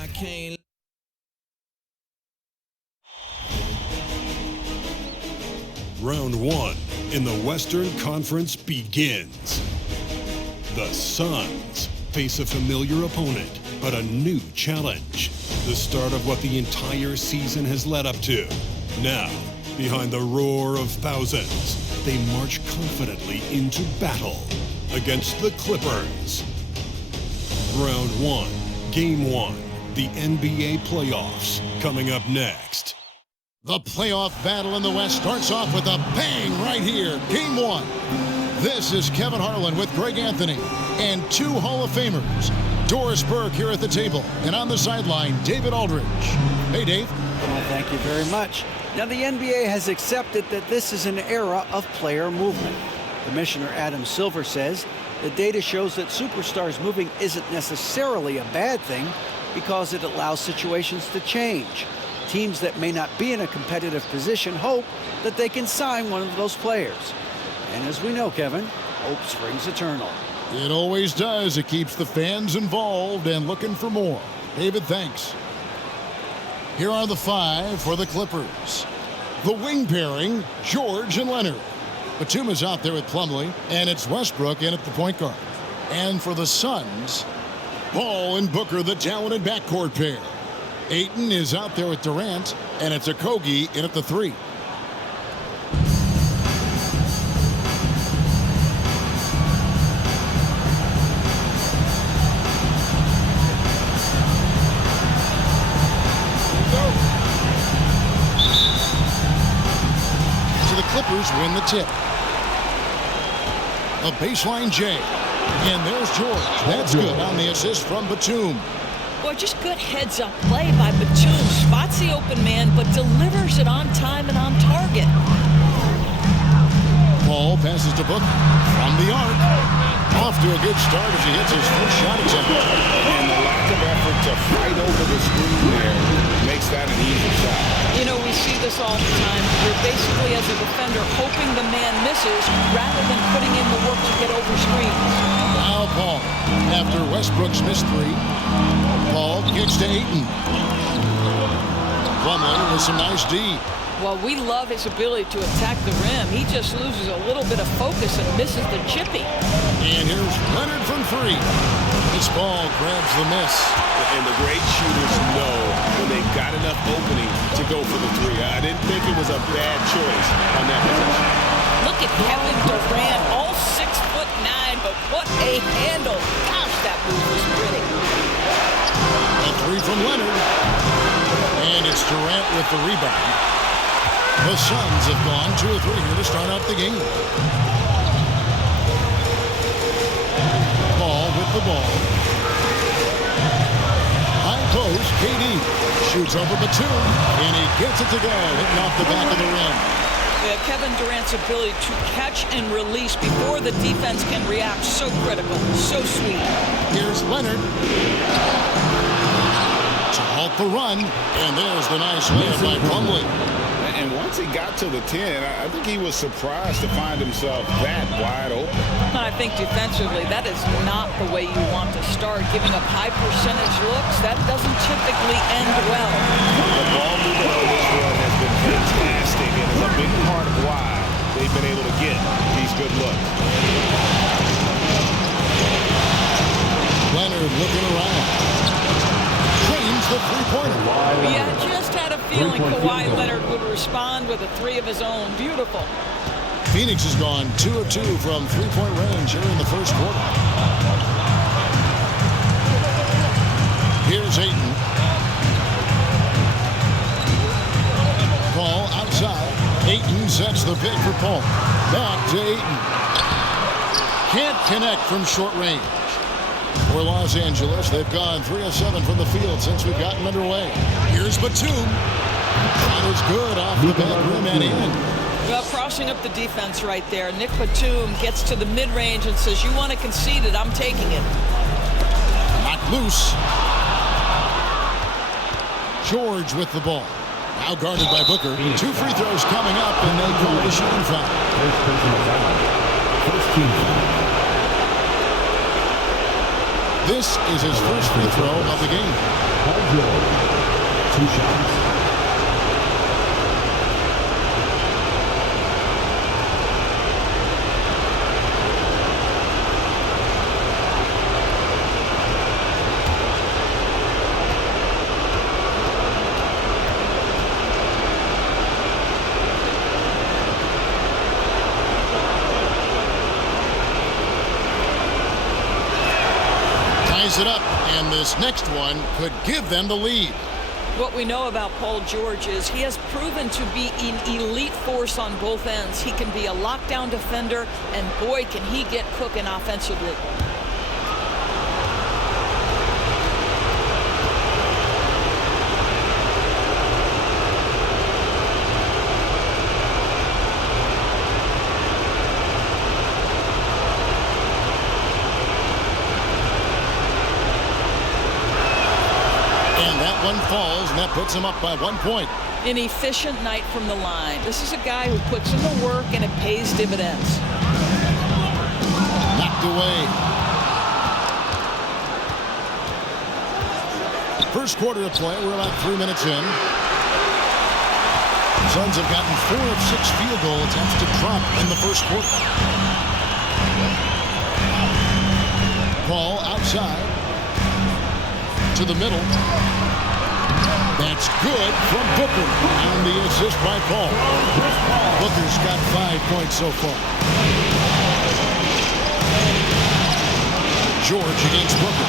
I can't. Round one in the Western Conference begins. The Suns face a familiar opponent, but a new challenge. The start of what the entire season has led up to. Now, behind the roar of thousands, they march confidently into battle against the Clippers. Round one, Game 1, the NBA Playoffs, coming up next. The playoff battle in the West starts off with a bang right here. Game 1. This is Kevin Harlan with Greg Anthony and two Hall of Famers. Doris Burke here at the table, and on the sideline, David Aldridge. Hey, Dave. Well, thank you very much. Now, the NBA has accepted that this is an era of player movement. Commissioner Adam Silver says the data shows that superstars moving isn't necessarily a bad thing because it allows situations to change. Teams that may not be in a competitive position hope that they can sign one of those players. And as we know, Kevin, hope springs eternal. It always does. It keeps the fans involved and looking for more. David, thanks. Here are the five for the Clippers. The wing pairing, George and Leonard. Batum is out there with Plumlee, and it's Westbrook in at the point guard. And for the Suns, Ball and Booker, the talented backcourt pair. Ayton is out there with Durant, and it's Okogie in at the 3. So the Clippers win the tip. A baseline J. And there's George. That's good on the assist from Batum. Boy, just good heads-up play by Batum. Spots the open man, but delivers it on time and on target. Ball passes to Booker from the arc. Off to a good start as he hits his first shot attempt. And the lack of effort to fight over the screen there makes that an easy shot. You know, we see this all the time. You're basically, as a defender, hoping the man misses rather than putting in the work to get over screens. Now Paul, after Westbrook's missed 3. Paul kicks to Ayton. Plumlee with some nice D. Well, we love his ability to attack the rim. He just loses a little bit of focus and misses the chippy. And here's Leonard from 3. This ball grabs the miss. And the great shooters know when they've got enough opening to go for the 3. I didn't think it was a bad choice on that position. Look at Kevin Durant, all 6'9", but what a handle. Gosh, that move was pretty. A 3 from Leonard. And it's Durant with the rebound. The Suns have gone 2 of 3 here to start out the game. Ball with the ball. High post, KD shoots over Batum, and he gets it to go, hitting off the back of the rim. Yeah, Kevin Durant's ability to catch and release before the defense can react, so critical, so sweet. Here's Leonard to halt the run, and there's the nice layup by Plumlee. And once he got to the 10, I think he was surprised to find himself that wide open. I think defensively, that is not the way you want to start. Giving up high percentage looks, that doesn't typically end well. The ball movement on this run has been fantastic, and is a big part of why they've been able to get these good looks. Leonard looking around. Trains the three-pointer. Yeah, just had a feeling Kawhi Leonard would respond with a 3 of his own. Beautiful. Phoenix has gone 2 of 2 from three-point range here in the first quarter. Here's Ayton. Paul outside. Ayton sets the pick for Paul. Back to Ayton. Can't connect from short range. For Los Angeles, they've gone 3 of 7 from the field since we've gotten underway. Here's Batum. Shot is good off the back rim and in. Well, crossing up the defense right there. Nick Batum gets to the mid-range and says, you want to concede it, I'm taking it. Knocked loose. George with the ball. Now guarded by Booker. 2 free throws coming up, and they call the shooting foul. First team foul. This is his first free throw of the game. Paul George, 2 shots. It up, and this next one could give them the lead. What we know about Paul George is he has proven to be an elite force on both ends. He can be a lockdown defender, and boy, can he get cooking offensively. One falls, and that puts him up by 1 point. An efficient night from the line. This is a guy who puts in the work, and it pays dividends. Knocked away. First quarter of play. We're about 3 minutes in. Suns have gotten 4 of 6 field goal attempts to drop in the first quarter. Ball outside to the middle. That's good from Booker. And the assist by Paul. Booker's got 5 points so far. George against Booker.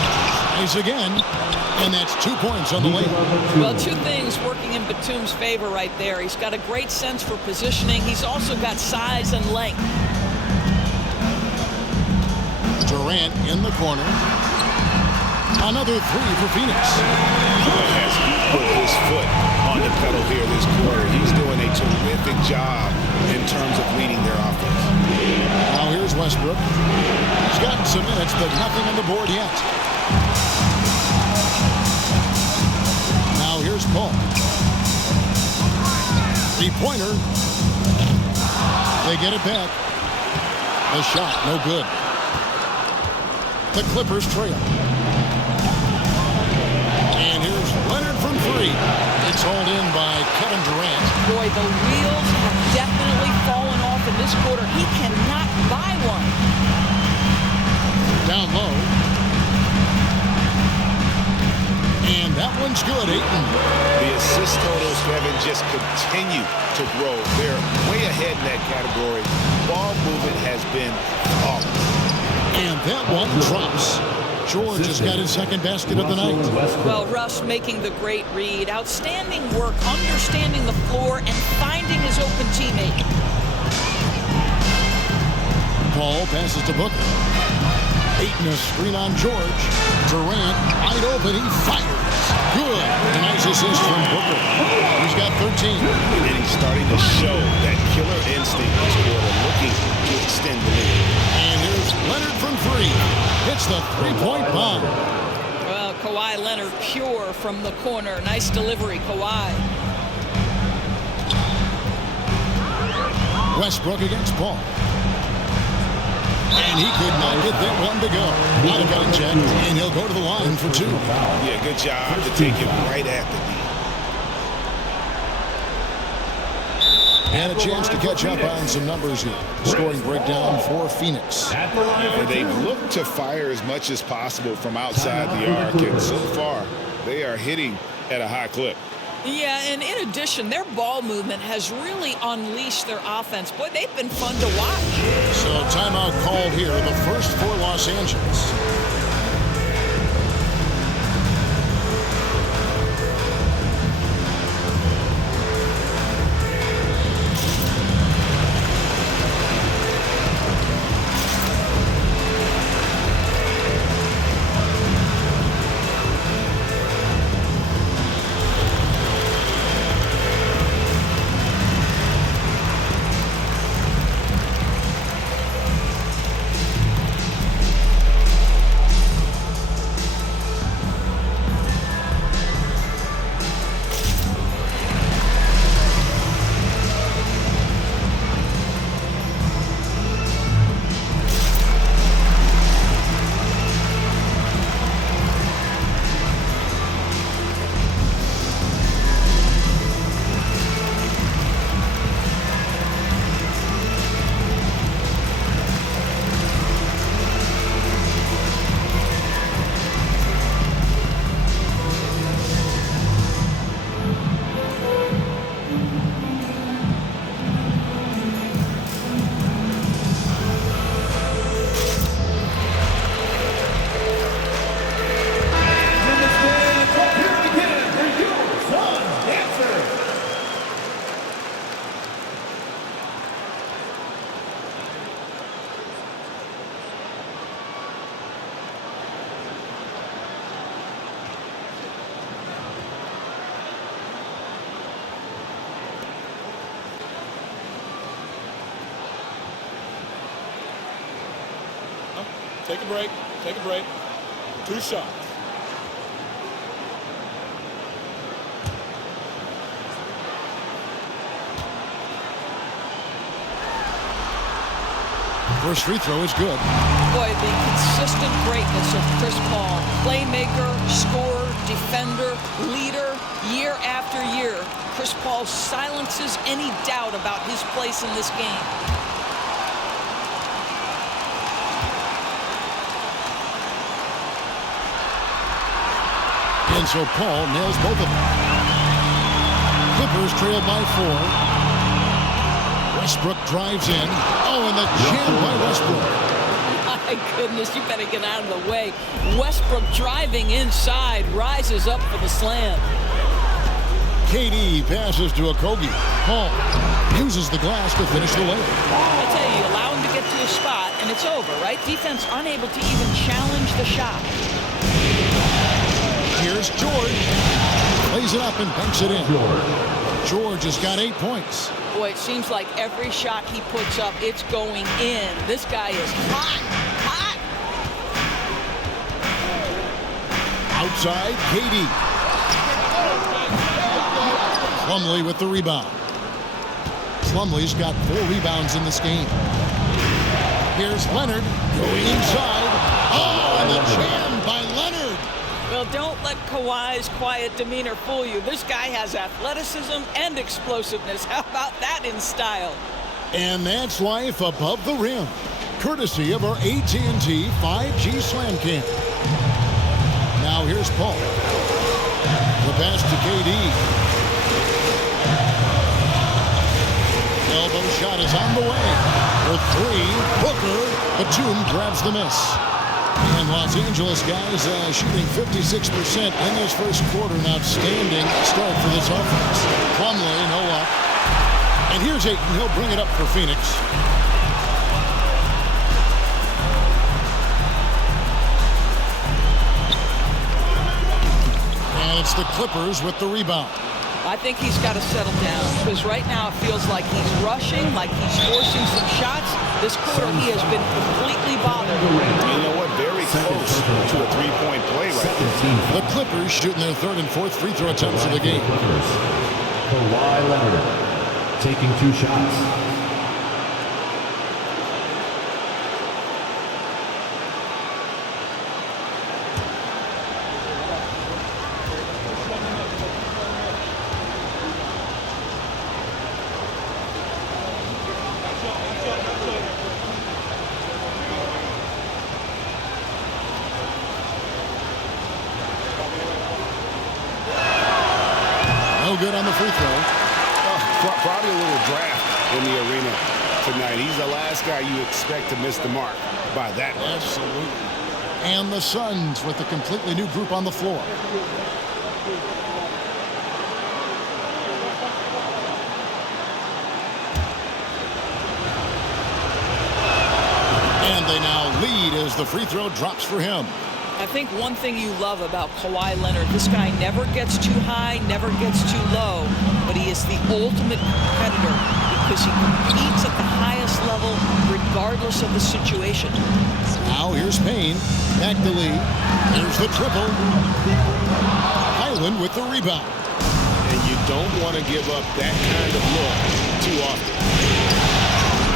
Tries again. And that's 2 points on the way. Well, 2 things working in Batum's favor right there. He's got a great sense for positioning. He's also got size and length. Durant in the corner. Another 3 for Phoenix. Has he put his foot on the pedal here this quarter? He's doing a terrific job in terms of leading their offense. Now here's Westbrook. He's gotten some minutes, but nothing on the board yet. Now here's Paul. 3-pointer. They get it back. The shot, no good. The Clippers trail. And here's Leonard from 3. It's hauled in by Kevin Durant. Boy, the wheels have definitely fallen off in this quarter. He cannot buy one. Down low. And that one's good, Ayton. The assist totals, Kevin, just continue to grow. They're way ahead in that category. Ball movement has been flawless. And that one drops. George has got his second basket of the night. Well, Russ making the great read. Outstanding work, understanding the floor, and finding his open teammate. Paul passes to Booker. Ayton a screen on George. Durant wide open. He fires. Good. A nice assist from Booker. He's got 13. And he's starting to show that killer instinct this quarter, looking to extend the lead. And here's Leonard from 3. Hits the 3-point bomb. Well, Kawhi Leonard pure from the corner. Nice delivery, Kawhi. Westbrook against Paul. And he could not get that one to go. Not a gun check, and he'll go to the line for 2. Yeah, good job to take it right at the knee. And a chance to catch up on some numbers here. Scoring breakdown for Phoenix. And they've looked to fire as much as possible from outside the arc, and so far they are hitting at a high clip. Yeah, and in addition, their ball movement has really unleashed their offense. Boy, they've been fun to watch. So timeout called here, the first for Los Angeles. Take a break. Take a break. 2 shots. First free throw is good. Boy, the consistent greatness of Chris Paul. Playmaker, scorer, defender, leader, year after year. Chris Paul silences any doubt about his place in this game. And so Paul nails both of them. Clippers trail by 4. Westbrook drives in. Oh, and the jam by Westbrook. My goodness, you better get out of the way. Westbrook driving inside, rises up for the slam. KD passes to Okogie. Paul uses the glass to finish the layup. I tell you, allow him to get to a spot, and it's over, right? Defense unable to even challenge the shot. Here's George. Plays it up and banks it in. George has got 8 points. Boy, it seems like every shot he puts up, it's going in. This guy is hot, hot. Outside, KD. Plumlee with the rebound. Plumlee's got 4 rebounds in this game. Here's Leonard going inside. Oh, and the jam by Leonard. Well, don't let Kawhi's quiet demeanor fool you. This guy has athleticism and explosiveness. How about that in style? And that's life above the rim, courtesy of our AT&T 5G Slam Cam. Now here's Paul. The pass to KD. Elbow shot is on the way. For 3, Booker. Batum grabs the miss. And Los Angeles guys shooting 56% in this first quarter. An outstanding start for this offense. Plumlee, no up. And here's Ayton. He'll bring it up for Phoenix. And it's the Clippers with the rebound. I think he's got to settle down because right now it feels like he's rushing, like he's forcing some shots. This quarter he has been completely bothered. You know what? Very close to a 3-point play right there. The Clippers shooting their 3rd and 4th free throw attempts of the game. Kawhi Leonard taking 2 shots. No good on the free throw. Probably a little draft in the arena tonight. He's the last guy you expect to miss the mark by that much. Absolutely. And the Suns with a completely new group on the floor. And they now lead as the free throw drops for him. I think one thing you love about Kawhi Leonard, this guy never gets too high, never gets too low, but he is the ultimate competitor because he competes at the highest level regardless of the situation. Now here's Payne, back to Lee. Here's the triple. Highland with the rebound. And you don't want to give up that kind of look too often.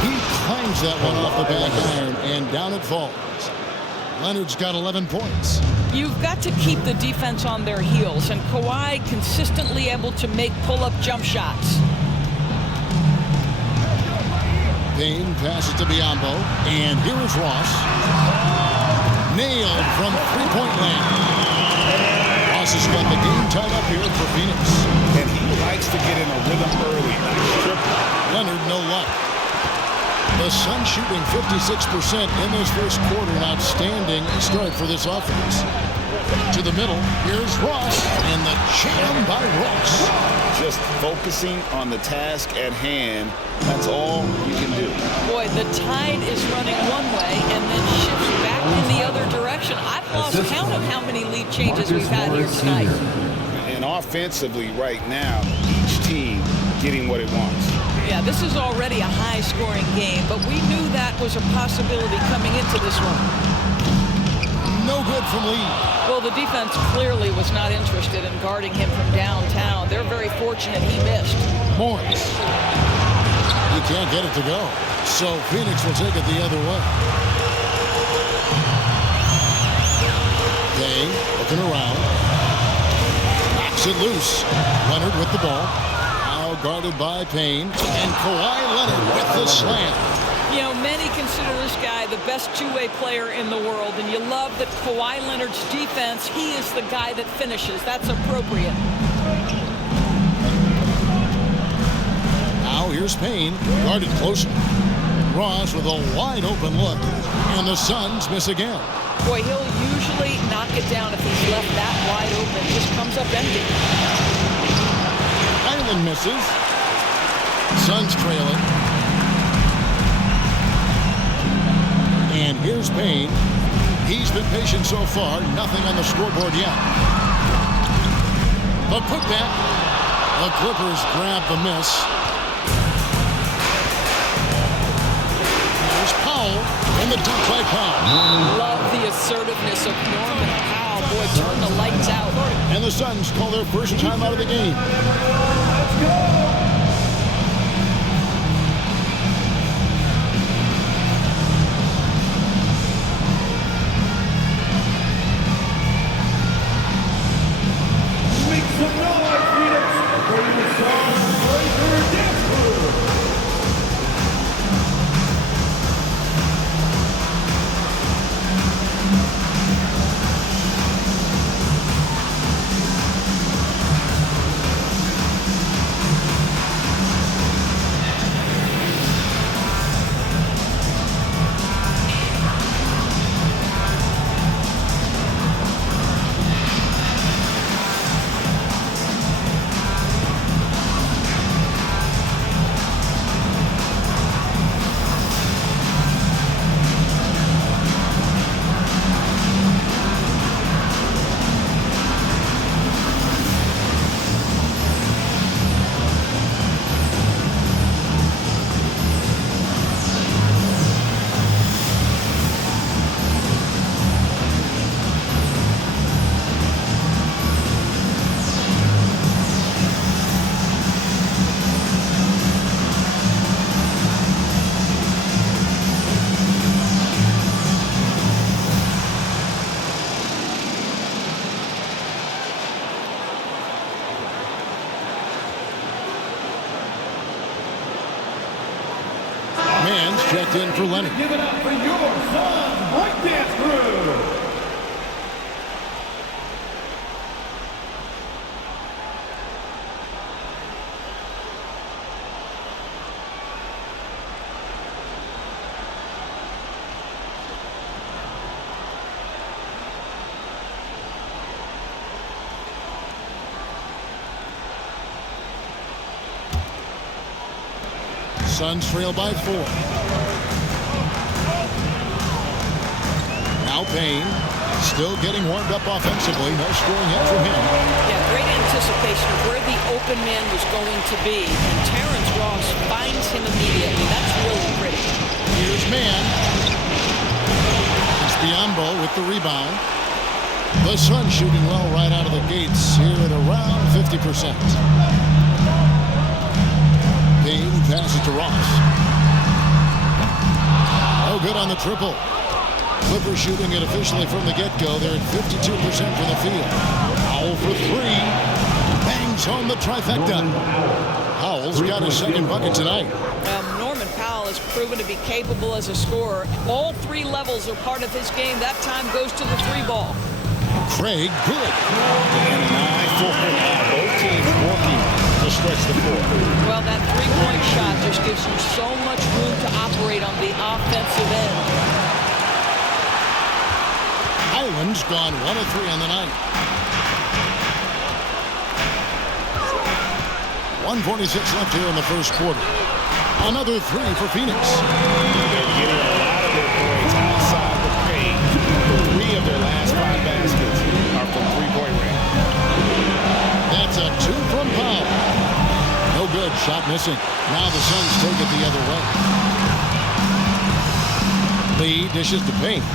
He climbs that one off the back iron, and down it falls. Leonard's got 11 points. You've got to keep the defense on their heels, and Kawhi consistently able to make pull-up jump shots. Payne passes to Biyombo, and here is Ross. Nailed from three-point land. Ross has got the game tied up here for Phoenix. And he likes to get in a rhythm early. Leonard, no luck. The Suns shooting 56% in this first quarter. An outstanding start for this offense. To the middle, here's Ross, and the jam by Ross. Just focusing on the task at hand, that's all you can do. Boy, the tide is running one way and then shifts back in the other direction. I've lost count of how many lead changes we've had here tonight. And offensively right now, each team getting what it wants. Yeah, this is already a high-scoring game, but we knew that was a possibility coming into this one. No good from Lee. Well, the defense clearly was not interested in guarding him from downtown. They're very fortunate he missed. Morris. He can't get it to go. So Phoenix will take it the other way. Day looking around. Knocks it loose. Leonard with the ball. Now guarded by Payne. And Kawhi Leonard with the slam. You know, many consider this guy the best two-way player in the world, and you love that Kawhi Leonard's defense, he is the guy that finishes. That's appropriate. Now here's Payne, guarded closer. Ross with a wide open look, and the Suns miss again. Boy, he'll usually knock it down if he's left that wide open. Just comes up empty. Island misses. Suns trailing. And here's Payne. He's been patient so far. Nothing on the scoreboard yet. The putback. The Clippers grab the miss. There's Powell and the dunk by Powell. Love the assertiveness of Norman Powell. Boy, turn the lights out. And the Suns call their first time out of the game. Let's go! Man's checked in for Leonard. Give it up for your Suns breakdance crew. Suns trail by 4. Now Payne, still getting warmed up offensively. No scoring yet from him. Yeah, great anticipation of where the open man was going to be. And Terrence Ross finds him immediately. That's really pretty. Here's Mann. It's Biyombo with the rebound. The Suns shooting well right out of the gates here at around 50%. Payne passes to Ross. No good on the triple. Clippers shooting it officially from the get-go. They're at 52% from the field. Powell for 3. Bangs home the trifecta. Powell's got his second bucket tonight. Norman Powell has proven to be capable as a scorer. All 3 levels are part of his game. That time goes to the 3-ball. Craig, good. And 9-4. Both teams working to stretch the floor. Well, that 3-point shot just gives you so much room to operate on the offensive end. Island's gone 1 of 3 on the night. 1:46 left here in the first quarter. Another 3 for Phoenix. They're getting a lot of their points outside the paint. 3 of their last 5 baskets are from three-point range. That's a 2 from Powell. No good. Shot missing. Now the Suns take it the other way. Lee dishes to Payne.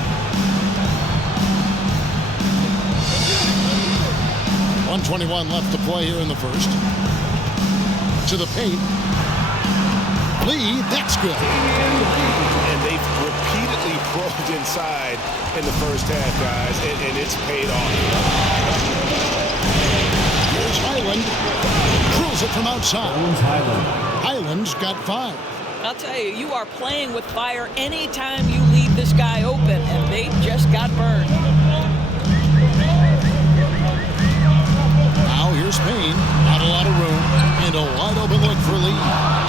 1:21 left to play here in the first. To the paint. Lee, that's good. And they've repeatedly probed inside in the first half, guys, and it's paid off. Here's Highland. Drills it from outside. Highland's got 5. I'll tell you, you are playing with fire anytime you leave this guy open, and they just got burned. Now here's Payne. Not a lot of room. And a wide open look for Lee.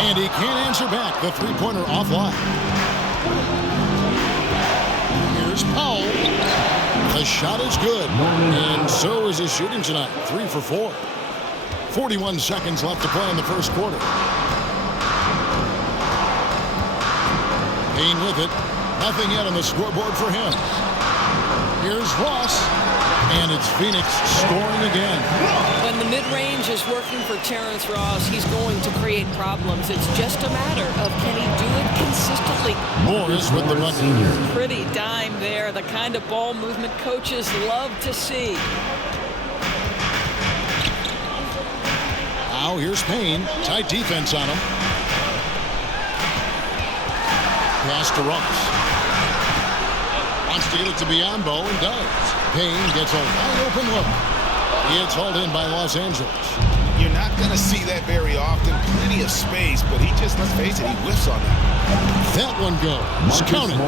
And he can't answer back. The three-pointer offline. Here's Powell. The shot is good. And so is his shooting tonight. 3 for 4. 41 seconds left to play in the first quarter. Payne with it. Nothing yet on the scoreboard for him. Here's Ross. And it's Phoenix scoring again. When the mid-range is working for Terrence Ross, he's going to create problems. It's just a matter of can he do it consistently. Morris with the bucket. Pretty dime there, the kind of ball movement coaches love to see. Now here's Payne. Tight defense on him. Pass to Ross. Wants to get it to Biyombo and does. Payne gets a wide open look. It's hauled in by Los Angeles. You're not going to see that very often. Plenty of space, but he just, let's face it, he whiffs on that. That one goes. Count it.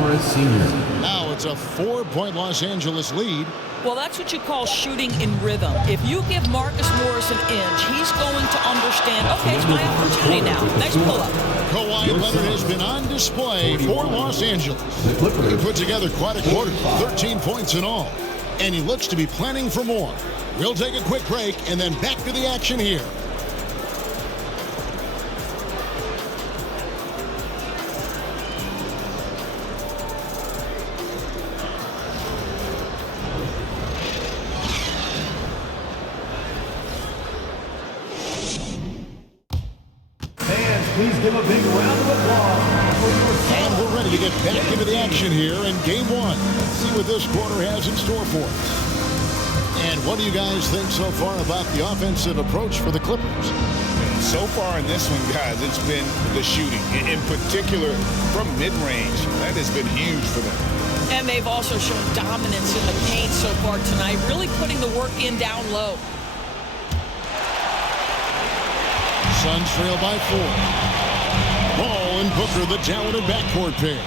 Now it's a 4-point Los Angeles lead. Well, that's what you call shooting in rhythm. If you give Marcus Morris an inch, he's going to understand, okay, it's my opportunity now. Nice pull-up. Kawhi Leonard has been on display for Los Angeles. He put together quite a quarter, 13 points in all. And he looks to be planning for more. We'll take a quick break and then back to the action here. Please give a big round of applause for your... And we're ready to get back into the action here in Game 1. Let's see what this quarter has in store for us. And what do you guys think so far about the offensive approach for the Clippers? So far in this one, guys, it's been the shooting. In particular, from mid-range. That has been huge for them. And they've also shown dominance in the paint so far tonight, really putting the work in down low. Suns trail by 4. Ball and Booker, the talented backcourt pair.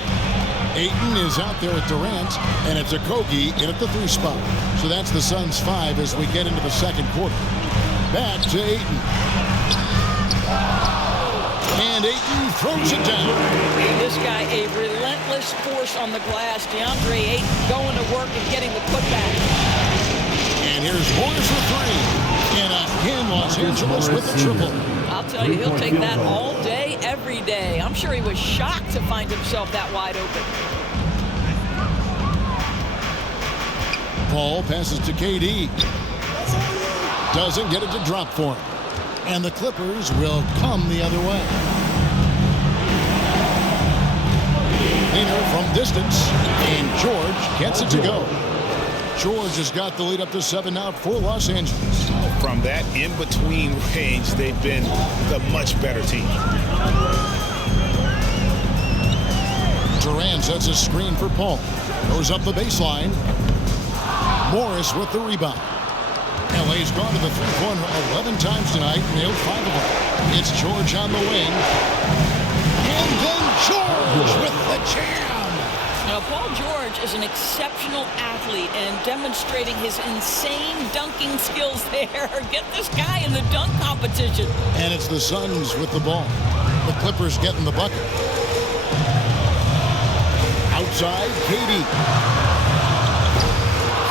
Ayton is out there with Durant, and it's Okogie in at the 3 spot. So that's the Suns 5 as we get into the second quarter. Back to Ayton. And Ayton throws it down. This guy, a relentless force on the glass. DeAndre Ayton going to work and getting the putback. And here's Morris for 3. And again, Los Angeles with the triple. I'll tell you, he'll take that all day, every day. I'm sure he was shocked to find himself that wide open. Paul passes to KD. Doesn't get it to drop for him. And the Clippers will come the other way. Leaner from distance. And George gets it to go. George has got the lead up to 7 now for Los Angeles. From that in-between range, they've been the much better team. Durant sets a screen for Paul. Goes up the baseline. Morris with the rebound. LA's gone to the three-pointer 11 times tonight, nailed 5 of them. It's George on the wing. And then George with the jam. Now, Paul George is an exceptional athlete and demonstrating his insane dunking skills there. Get this guy in the dunk competition. And it's the Suns with the ball. The Clippers getting the bucket. Outside, KD.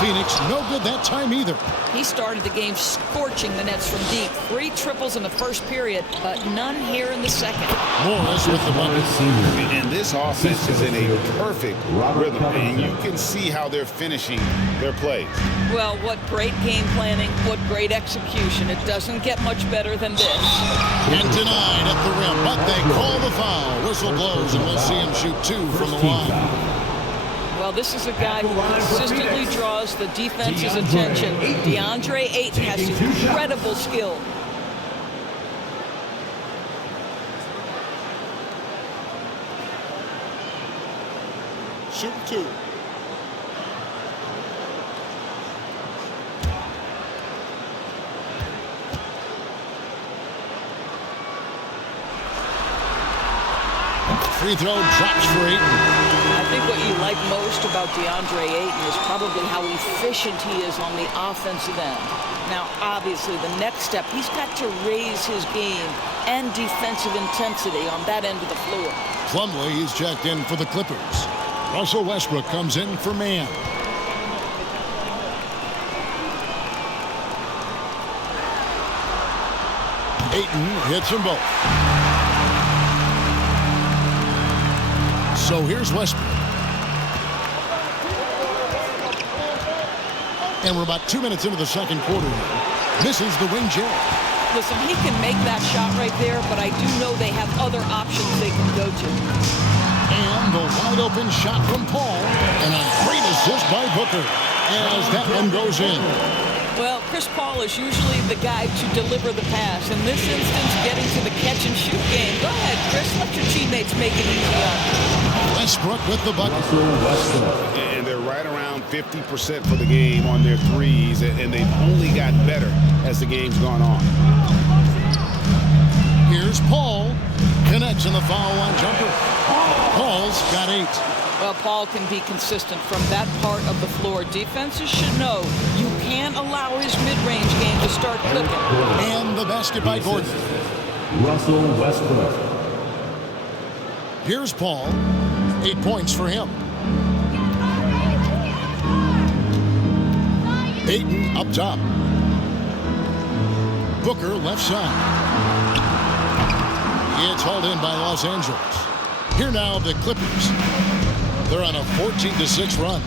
Phoenix, no good that time either. He started the game scorching the Nets from deep. 3 triples in the first period, but none here in the second. Morris with the bucket. And this offense is in a perfect rhythm, and you can see how they're finishing their plays. Well, what great game planning, what great execution. It doesn't get much better than this. And denied at the rim, but they call the foul. Whistle blows, and we'll see him shoot 2 from the line. Well, this is a guy who consistently draws the defense's attention. DeAndre Ayton has incredible skill. Shoot 2. Free throw drops for Ayton. I think what you like most about DeAndre Ayton is probably how efficient he is on the offensive end. Now, obviously, the next step, he's got to raise his game and defensive intensity on that end of the floor. Plumlee is checked in for the Clippers. Russell Westbrook comes in for man. Ayton hits them both. So here's Westbrook. And we're about 2 minutes into the second quarter here. Misses the wing jab. Listen, he can make that shot right there, but I do know they have other options they can go to. And the wide open shot from Paul. And a great assist by Booker as that one goes in. Well, Chris Paul is usually the guy to deliver the pass. In this instance, getting to the catch-and-shoot game. Go ahead, Chris. Let your teammates make it easy on you. Westbrook with the bucket. And they're right around 50% for the game on their threes, and they've only gotten better as the game's gone on. Here's Paul. Connects in the foul line jumper. Paul's got 8. Well, Paul can be consistent from that part of the floor. Defenses should know you can't allow his mid-range game to start cooking. And the basket by Gordon. Russell Westbrook. Here's Paul. 8 points for him. Ayton up top. Booker left side. It's hauled in by Los Angeles. Here now the Clippers. They're on a 14-6 run.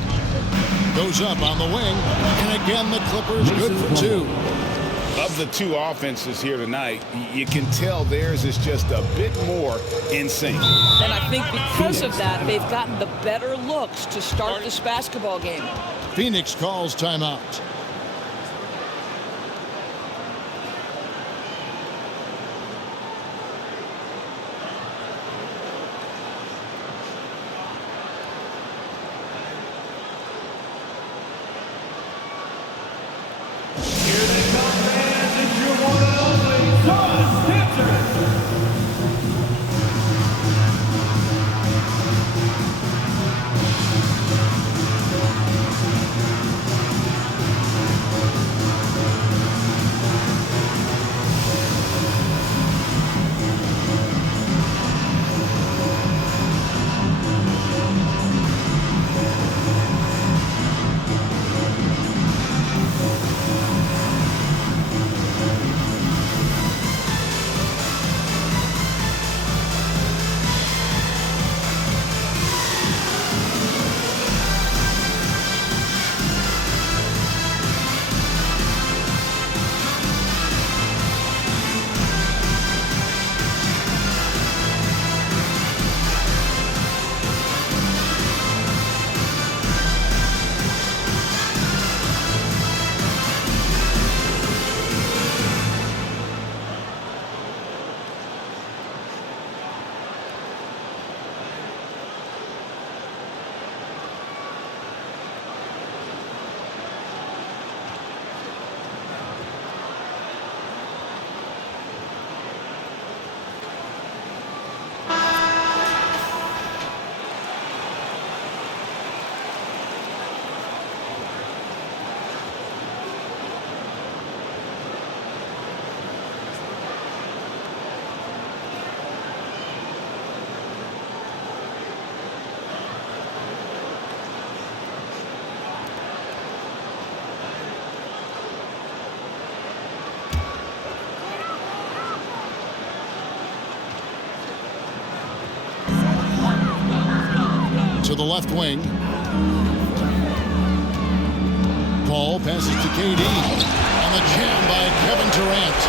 Goes up on the wing. And again, the Clippers good for 2. Of the two offenses here tonight, you can tell theirs is just a bit more in sync. And I think because of that, they've gotten the better looks to start this basketball game. Phoenix calls timeout. To the left wing. Paul passes to KD. And the jam by Kevin Durant.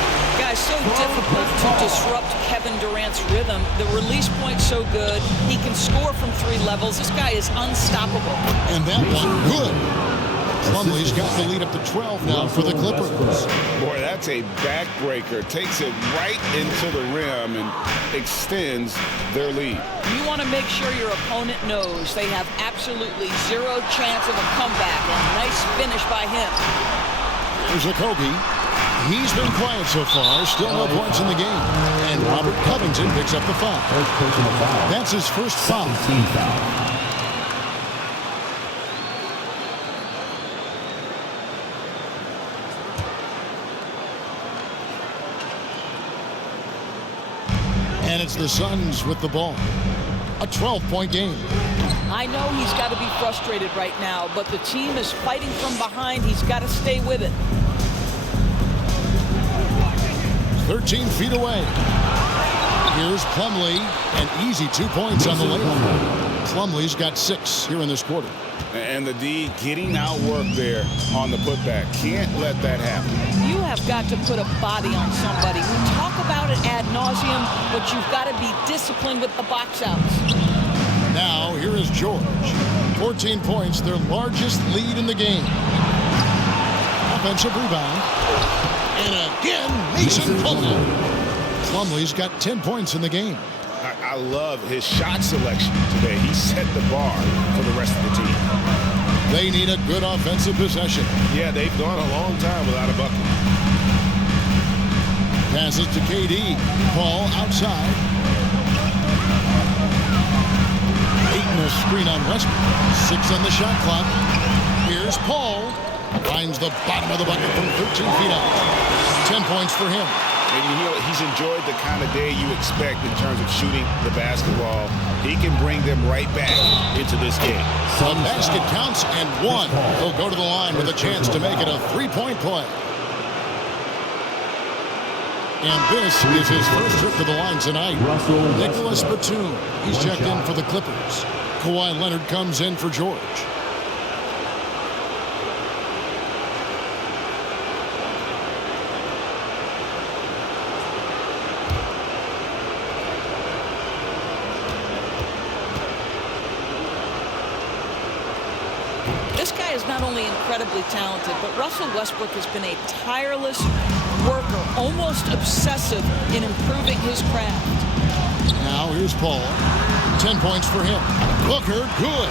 Guys, is so difficult to disrupt Kevin Durant's rhythm. The release point's so good. He can score from 3 levels. This guy is unstoppable. And that one, good. Plumlee's got the lead up to 12 now for the Clippers. Boy, that's a backbreaker. Takes it right into the rim and extends their lead. You want to make sure your opponent knows they have absolutely zero chance of a comeback. And nice finish by him. There's Okogie. He's been quiet so far. Still no points in the game. And Robert Covington picks up the foul. That's his first foul. And it's the Suns with the ball. A 12-point game. I know he's got to be frustrated right now, but the team is fighting from behind. He's got to stay with it. 13 feet away. Here's Plumlee. An easy 2 points on the layup. Plumlee's got 6 here in this quarter. And the D getting outworked there on the putback. Can't let that happen. You have got to put a body on somebody. We talk about it ad nauseum, but you've got to be disciplined with the box outs. Now, here is George. 14 points, their largest lead in the game. Offensive rebound. And again, Mason Plumlee. Plumlee's got 10 points in the game. I love his shot selection today. He set the bar for the rest of the team. They need a good offensive possession. Yeah, they've gone a long time without a bucket. Passes to KD. Paul outside. Aiton a screen on Westbrook. 6 on the shot clock. Here's Paul. Finds the bottom of the bucket from 13 feet out. 10 points for him. And he's enjoyed the kind of day you expect in terms of shooting the basketball. He can bring them right back into this game. The basket counts and 1. He'll go to the line with a chance to make it a 3-point play. And this is his first trip to the line tonight. Nicholas Batum. He's checked in for the Clippers. Kawhi Leonard comes in for George. This guy is not only incredibly talented, but Russell Westbrook has been a tireless worker, almost obsessive in improving his craft. Now here's Paul. 10 points for him. Booker, good.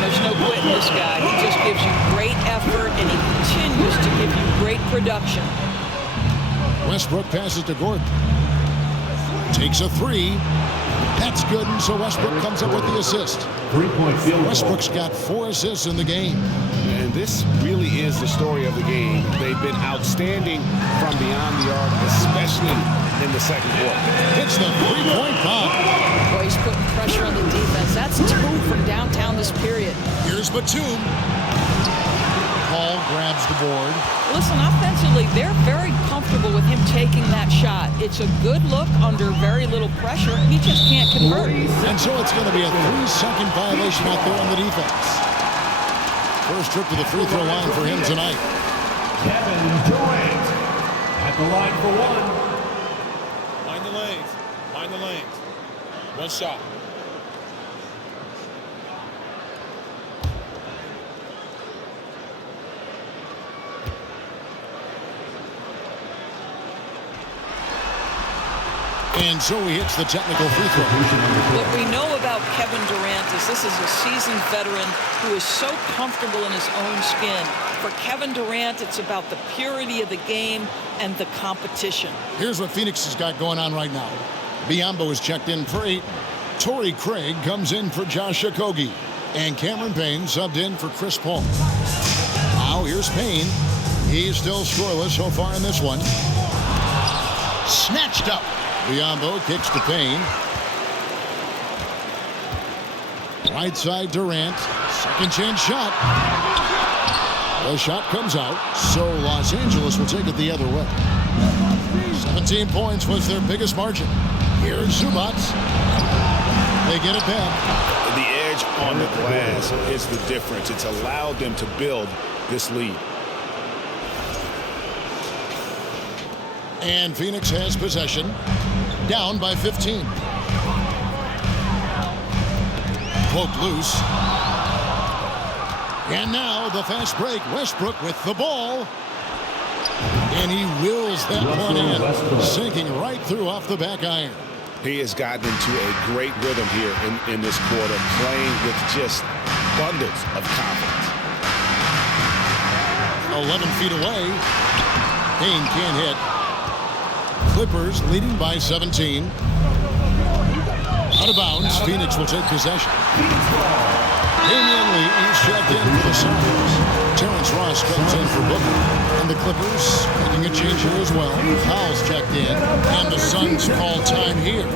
There's no quitting this guy. He just gives you great effort, and he continues to give you great production. Westbrook passes to Gordon. Takes a 3. That's good, and so Westbrook comes up with the assist. 3-point field goal. Westbrook's got 4 assists in the game. And this really is the story of the game. They've been outstanding from beyond the arc, especially in the second quarter. It's the 3-point bomb. Boy, he's putting pressure on the defense. That's 2 from downtown this period. Here's Batum. Paul grabs the board. Listen, offensively, they're very comfortable with him taking that shot. It's a good look under very little pressure. He just can't convert. And so it's going to be a 3-second violation out there on the defense. First trip to the free throw line for him tonight. Kevin Durant at the line for 1. Mind the lanes. Mind the lanes. 1 shot. And so he hits the technical free throw. What we know about Kevin Durant is this is a seasoned veteran who is so comfortable in his own skin. For Kevin Durant, it's about the purity of the game and the competition. Here's what Phoenix has got going on right now. Biyombo is checked in for 8. Torrey Craig comes in for Josh Okogie. And Cameron Payne subbed in for Chris Paul. Now here's Payne. He's still scoreless so far in this one. Snatched up. Biyombo kicks to Payne. Right side Durant. Second chance shot. The shot comes out, so Los Angeles will take it the other way. 17 points was their biggest margin. Here's Zubac. They get it back. The edge on the glass is the difference. It's allowed them to build this lead. And Phoenix has possession. Down by 15. Poked loose. And now the fast break. Westbrook with the ball. And he wills that one in, sinking right through off the back iron. He has gotten into a great rhythm here in this quarter, playing with just bundles of confidence. 11 feet away. Payne can't hit. Clippers leading by 17. Out of bounds. Phoenix will take possession. Damian Lee is checked in for the Suns. Terrence Ross comes in for Booker. And the Clippers making a change here as well. Powell's checked in. And the Suns call time here.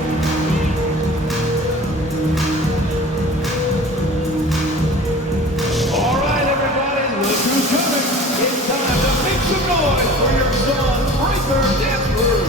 All right, everybody, look who's coming. It's time to make some noise for your Suns Breaker Dance Crew.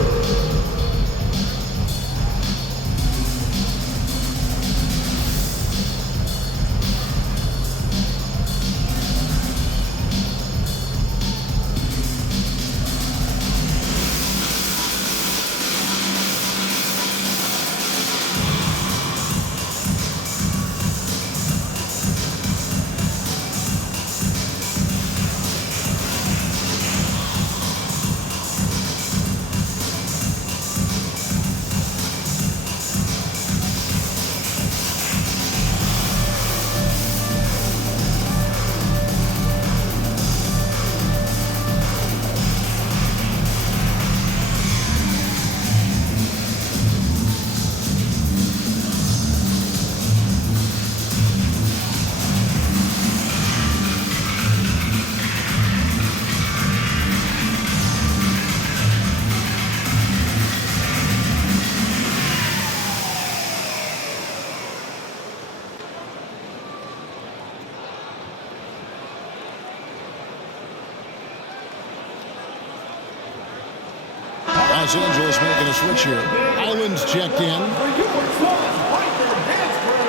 Los Angeles making a switch here. Island's checked in. For your Suns Breaker Dance Crew.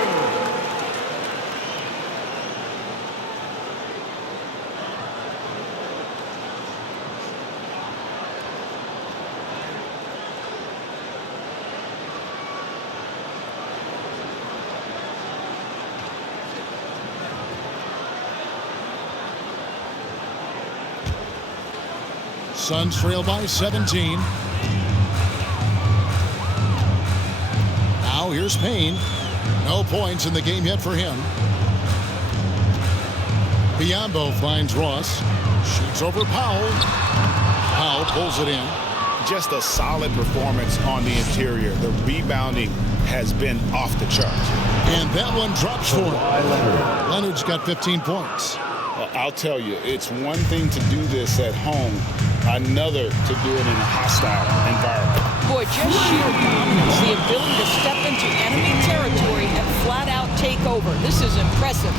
Suns trail by 17. Now here's Payne. No points in the game yet for him. Biyombo finds Ross. Shoots over Powell. Powell pulls it in. Just a solid performance on the interior. The rebounding has been off the charts. And that one drops for him. Leonard's got 15 points. Well, I'll tell you, it's one thing to do this at home, another to do it in a hostile environment. Boy, just sheer dominance, the ability to step into enemy territory and flat out take over. This is impressive.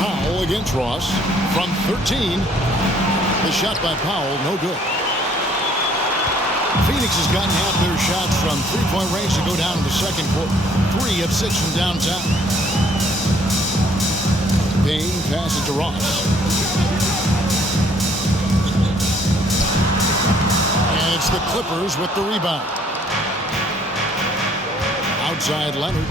Powell against Ross from 13. The shot by Powell, no good. Phoenix has gotten half their shots from three-point range to go down in the second quarter. 3 of 6 from downtown. Payne passes to Ross. And it's the Clippers with the rebound. Outside Leonard.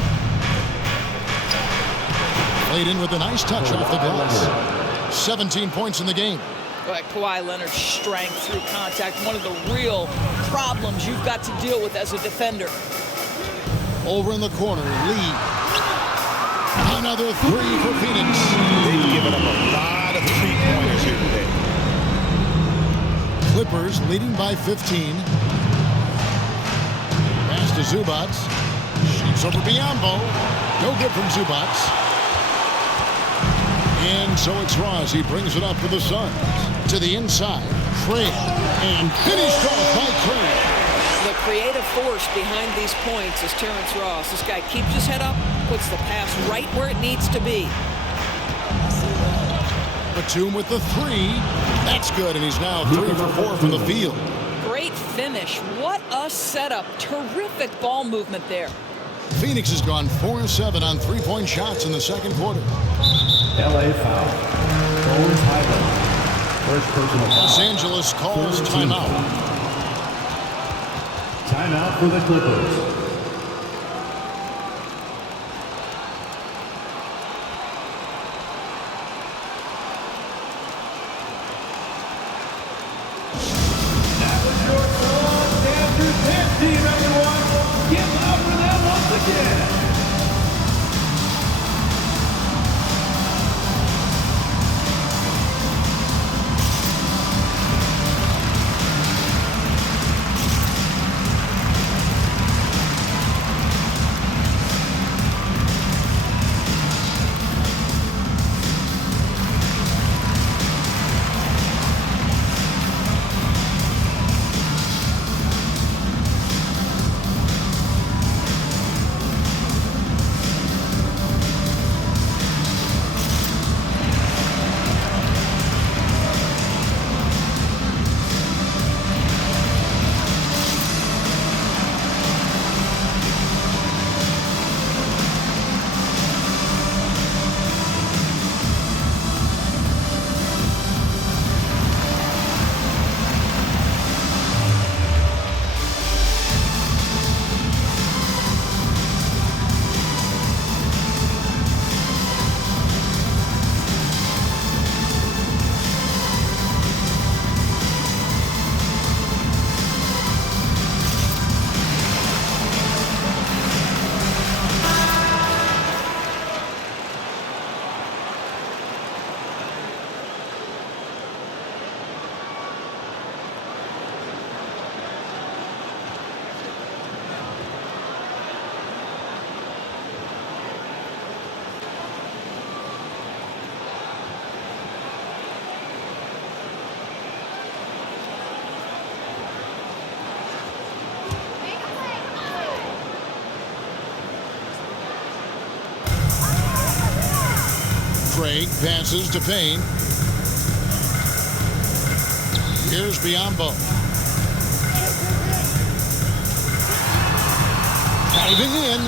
Played in with a nice touch off the glass. 17 points in the game. Kawhi Leonard's strength through contact, one of the real problems you've got to deal with as a defender. Over in the corner, Lee. Another 3 for Phoenix. They've given up a lot of three-pointers here today. Clippers leading by 15. Pass to Zubac. Shoots over Biyombo. No good from Zubac. And so it's Ross. He brings it up for the Suns. To the inside. Craig. And finished off by Craig. The creative force behind these points is Terrence Ross. This guy keeps his head up, puts the pass right where it needs to be. Batum with the 3. That's good, and he's now 3 for 4 from the field. Great finish. What a setup. Terrific ball movement there. Phoenix has gone 4 of 7 on three-point shots in the second quarter. LA foul. Goals highlight. First personal foul. Los Angeles calls timeout. Timeout for the Clippers. That was your song, Stanford 10 team, everyone. Give up for them once again. Craig passes to Payne. Here's Biyombo. Diving in.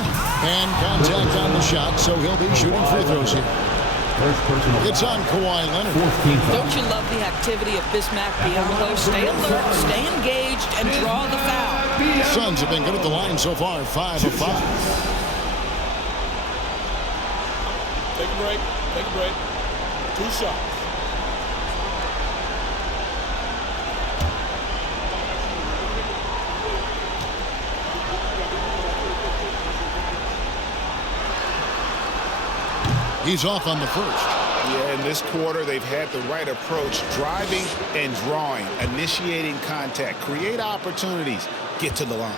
And contact on the shot, so he'll be shooting free throws here. First personal foul. It's on Kawhi Leonard. 14th foul. Don't you love the activity of Bismack Biyombo? Stay alert, stay engaged, and draw the foul. Suns have been good at the line so far, 5 of 5. Take a break. Take a break. 2 shots. He's off on the first. Yeah, in this quarter, they've had the right approach, driving and drawing, initiating contact, create opportunities, get to the line.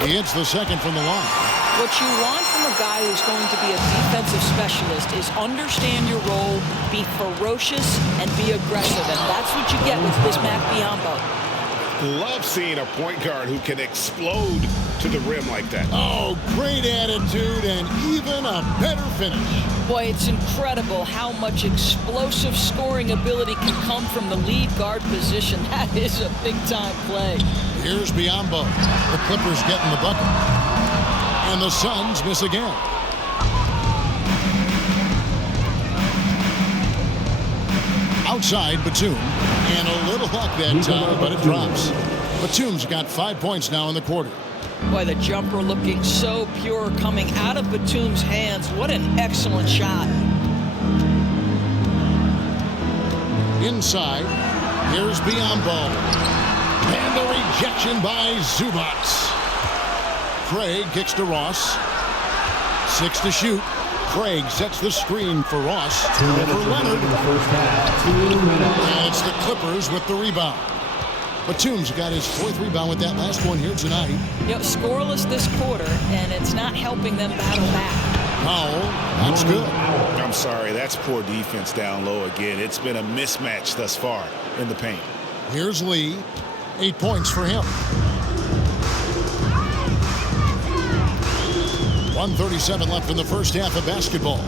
He hits the second from the line. What you want from a guy who's going to be a defensive specialist is understand your role, be ferocious, and be aggressive. And that's what you get with Bismack Biyombo. Love seeing a point guard who can explode to the rim like that. Oh, great attitude and even a better finish. Boy, it's incredible how much explosive scoring ability can come from the lead guard position. That is a big-time play. Here's Biyombo. The Clippers getting the bucket. And the Suns miss again. Outside, Batum. And a little luck that time, but it drops. Batum's got 5 points now in the quarter. Boy, the jumper looking so pure coming out of Batum's hands. What an excellent shot. Inside, here's Biyombo. And the rejection by Zubats. Craig kicks to Ross. 6 to shoot. Craig sets the screen for Ross. Over Leonard. In the first half. 2 minutes. And it's the Clippers with the rebound. Batum's got his 4th rebound with that last one here tonight. You know, scoreless this quarter, and it's not helping them battle back. Powell, that's good. I'm sorry, that's poor defense down low again. It's been a mismatch thus far in the paint. Here's Lee. 8 points for him. 1:37 left in the first half of basketball.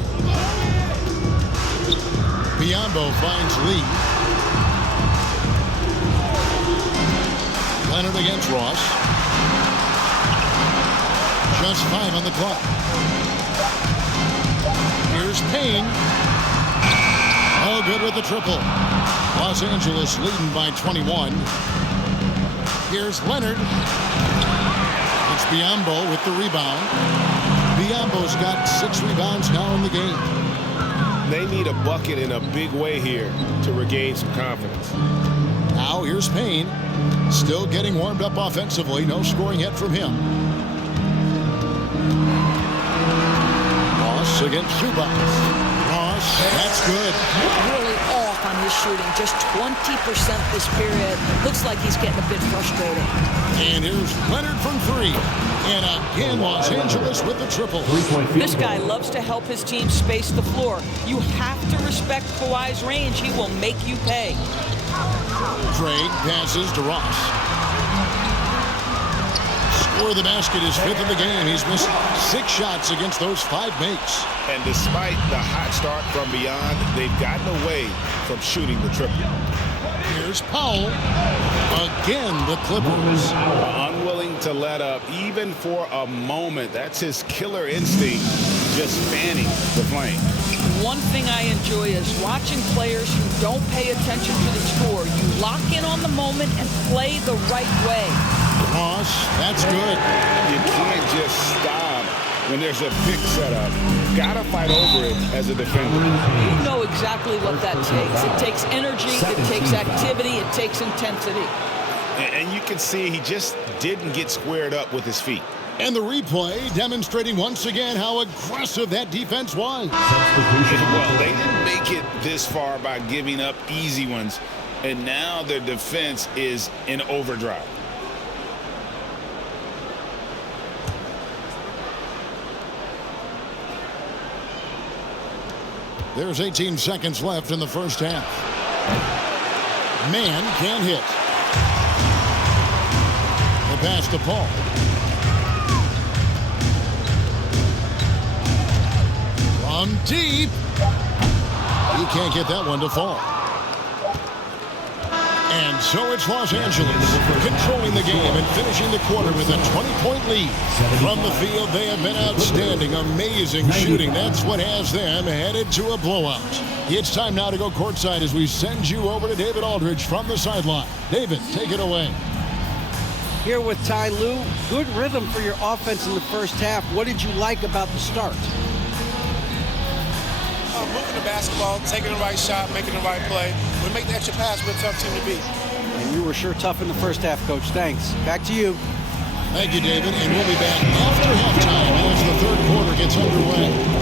Biyombo finds Lee. Leonard against Ross. Just 5 on the clock. Payne. Oh, good with the triple. Los Angeles leading by 21. Here's Leonard. It's Biyombo with the rebound. Biyombo's got 6 rebounds now in the game. They need a bucket in a big way here to regain some confidence. Now here's Payne. Still getting warmed up offensively. No scoring yet from him. Ross against Zubac. Ross, that's good. Really off on his shooting. Just 20% this period. Looks like he's getting a bit frustrated. And here's Leonard from 3. And again, Los Angeles with the triple. This guy loves to help his team space the floor. You have to respect Kawhi's range. He will make you pay. Craig passes to Ross. Score the basket is 5th in the game. He's missed 6 shots against those 5 makes. And despite the hot start from beyond, they've gotten away from shooting the triple. Here's Powell. Again, the Clippers. Unwilling to let up, even for a moment. That's his killer instinct, just fanning the flame. One thing I enjoy is watching players who don't pay attention to the score. You lock in on the moment and play the right way. Ross, that's good. You can't just stop when there's a pick set up. Gotta fight over it as a defender. You know exactly what that takes. It takes energy, it takes activity, it takes intensity. And you can see he just didn't get squared up with his feet. And the replay demonstrating once again how aggressive that defense was. Well, they didn't make it this far by giving up easy ones, and now their defense is in overdrive. There's 18 seconds left in the first half. Man can't hit. The pass to Paul. From deep. He can't get that one to fall. And so it's Los Angeles controlling the game and finishing the quarter with a 20-point lead. From the field, they have been outstanding, amazing shooting. That's what has them headed to a blowout. It's time now to go courtside as we send you over to David Aldridge from the sideline. David, take it away. Here with Ty Lue. Good rhythm for your offense in the first half. What did you like about the start? Moving the basketball, taking the right shot, making the right play. We make the extra pass, we're a tough team to beat. And you were sure tough in the first half, Coach. Thanks. Back to you. Thank you, David. And we'll be back after halftime as the third quarter gets underway.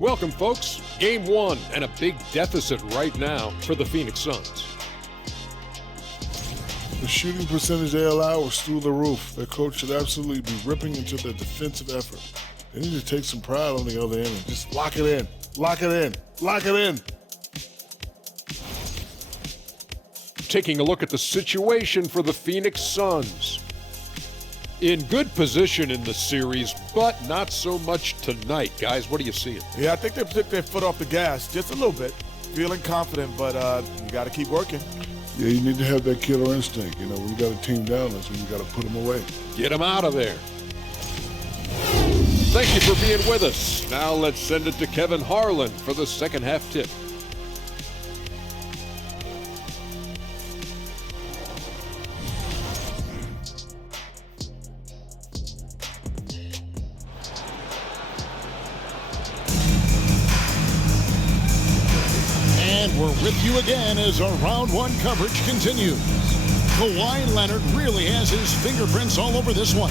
Welcome, folks. Game 1 and a big deficit right now for the Phoenix Suns. The shooting percentage they allow was through the roof. Their coach should absolutely be ripping into their defensive effort. They need to take some pride on the other end and just lock it in. Lock it in. Lock it in. Taking a look at the situation for the Phoenix Suns. In good position in the series, but not so much tonight. Guys, what are you seeing? Yeah, I think they took their foot off the gas just a little bit. Feeling confident, but you got to keep working. Yeah, you need to have that killer instinct. You know, when you got a team down, that's when you got to put them away. Get him out of there. Thank you for being with us. Now let's send it to Kevin Harlan for the second half tip. And we're with you again as our round one coverage continues. Kawhi Leonard really has his fingerprints all over this one.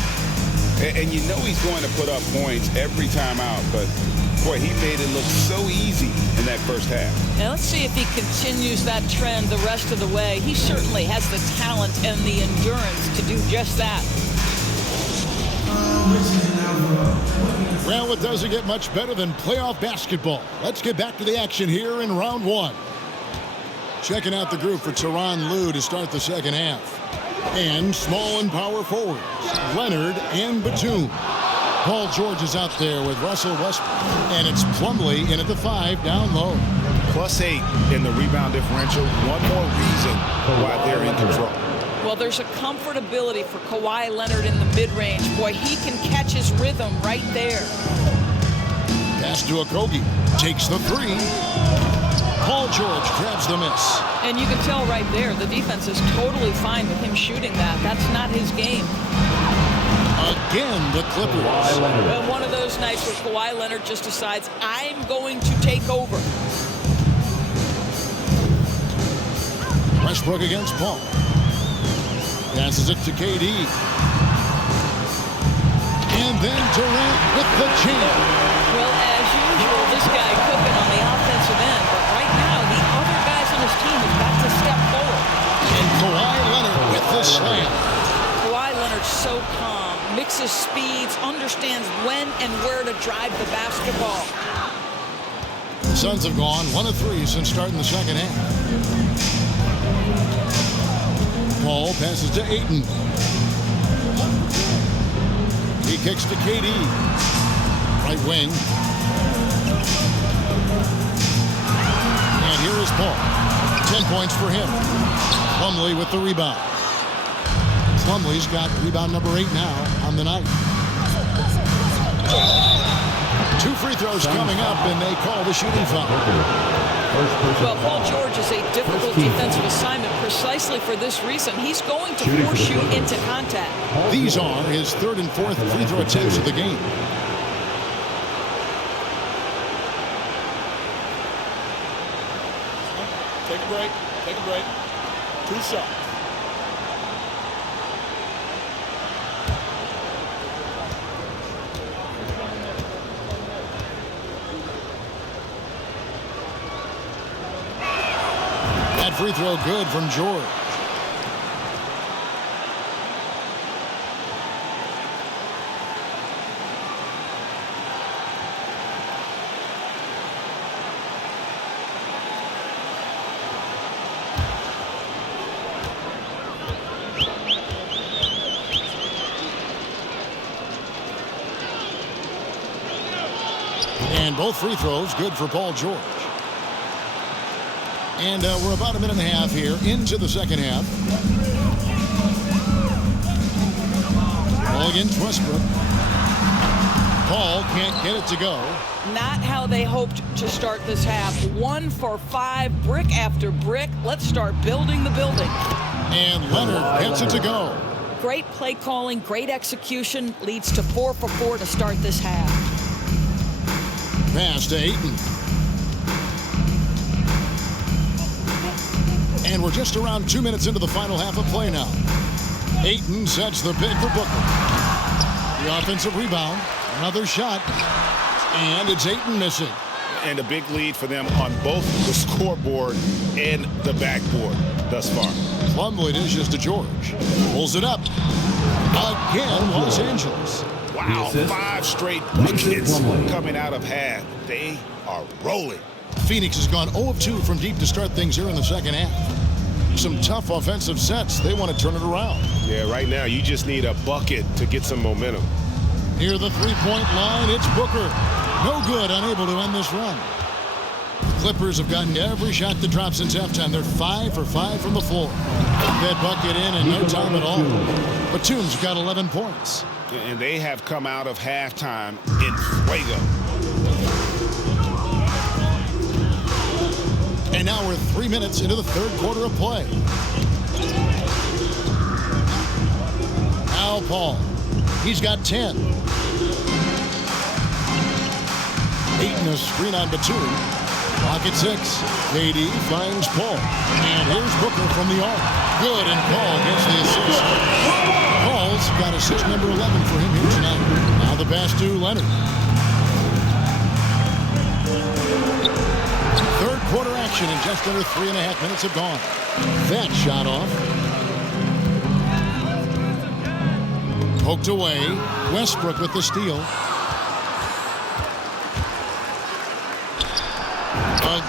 And you know he's going to put up points every time out, but boy, he made it look so easy in that first half. Now let's see if he continues that trend the rest of the way. He certainly has the talent and the endurance to do just that. Well, it doesn't get much better than playoff basketball. Let's get back to the action here in round one. Checking out the group for Tyronn Lue to start the second half. And small and power forwards, Leonard and Batum. Paul George is out there with Russell Westbrook. And it's Plumlee in at the 5 down low. +8 in the rebound differential. One more reason why they're in control. Well, there's a comfortability for Kawhi Leonard in the mid-range. Boy, he can catch his rhythm right there. Pass to Okogie. Takes the 3. Paul George grabs the miss. And you can tell right there, the defense is totally fine with him shooting that. That's not his game. Again, the Clippers. Well, one of those nights where Kawhi Leonard just decides, I'm going to take over. Westbrook against Paul. Passes it to KD. And then Durant with the jam. Well, as usual, this guy cooking on the offensive end. But right now, the other guys on his team have got to step forward. And Kawhi Leonard with the slam. Kawhi Leonard's so calm, mixes speeds, understands when and where to drive the basketball. The Suns have gone 1 of 3 since starting the second half. Paul passes to Ayton. He kicks to KD. Right wing. And here is Paul. 10 points for him. Plumlee with the rebound. Plumlee's got rebound number 8 now on the night. 2 free throws coming up, and they call the shooting foul. Well, Paul George is a difficult defensive assignment precisely for this reason. He's going to force you into contact. These are his 3rd and 4th free throw attempts of the game. Take a break. Take a break. 2 shots. That free throw good from George. And both free throws good for Paul George. And we're about a minute and a half here into the second half. Ball against Westbrook. Paul can't get it to go. Not how they hoped to start this half. 1 for 5, brick after brick. Let's start building the building. And Leonard gets it to go. Great play calling, great execution, leads to 4 for 4 to start this half. Pass to Ayton. And we're just around 2 minutes into the final half of play now. Ayton sets the pick for Booker. The offensive rebound. Another shot. And it's Ayton missing. And a big lead for them on both the scoreboard and the backboard thus far. Plumlee dishes to George. Pulls it up. Again, Los Angeles. Wow, 5 straight buckets coming out of half. They are rolling. Phoenix has gone 0 of 2 from deep to start things here in the second half. Some tough offensive sets. They want to turn it around. Yeah, right now you just need a bucket to get some momentum. Near the three-point line, it's Booker. No good, unable to end this run. Clippers have gotten every shot that dropped since halftime. They're 5 for 5 from the floor. That bucket in no time at all. Batum's got 11 points. And they have come out of halftime in fuego. And now we're 3 minutes into the third quarter of play. Al Paul. He's got 10. Ayton a screen on Batum. Clock at 6. KD finds Paul. And here's Booker from the arc. Good, and Paul gets the assist. Paul's got assist number 11 for him here tonight. Now the pass to Leonard. Third quarter action, and just under 3.5 minutes have gone. That shot off. Poked away. Westbrook with the steal.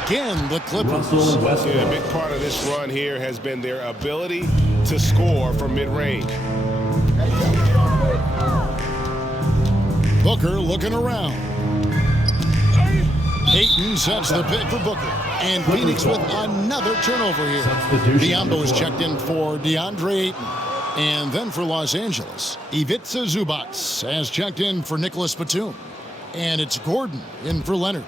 Again, the Clippers. Yeah, a big part of this run here has been their ability to score from mid-range. Booker looking around. Ayton sets the pick for Booker. And Phoenix with another turnover here. Diambo is checked in for DeAndre Ayton. And then for Los Angeles, Ivica Zubac has checked in for Nicholas Batum. And it's Gordon in for Leonard.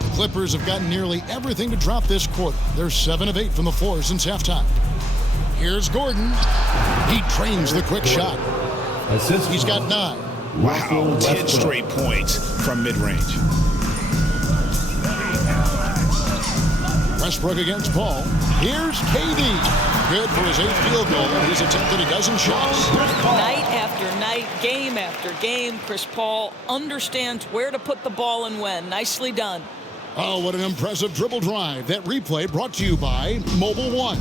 The Clippers have gotten nearly everything to drop this quarter. They're 7 of 8 from the floor since halftime. Here's Gordon. He trains the quick shot. He's got 9. Wow, 10 straight points from mid-range. Westbrook against Paul. Here's KD. Good for his 8th field goal. He's attempted a dozen shots. Night after night, game after game, Chris Paul understands where to put the ball and when. Nicely done. Oh, what an impressive dribble drive. That replay brought to you by Mobile One.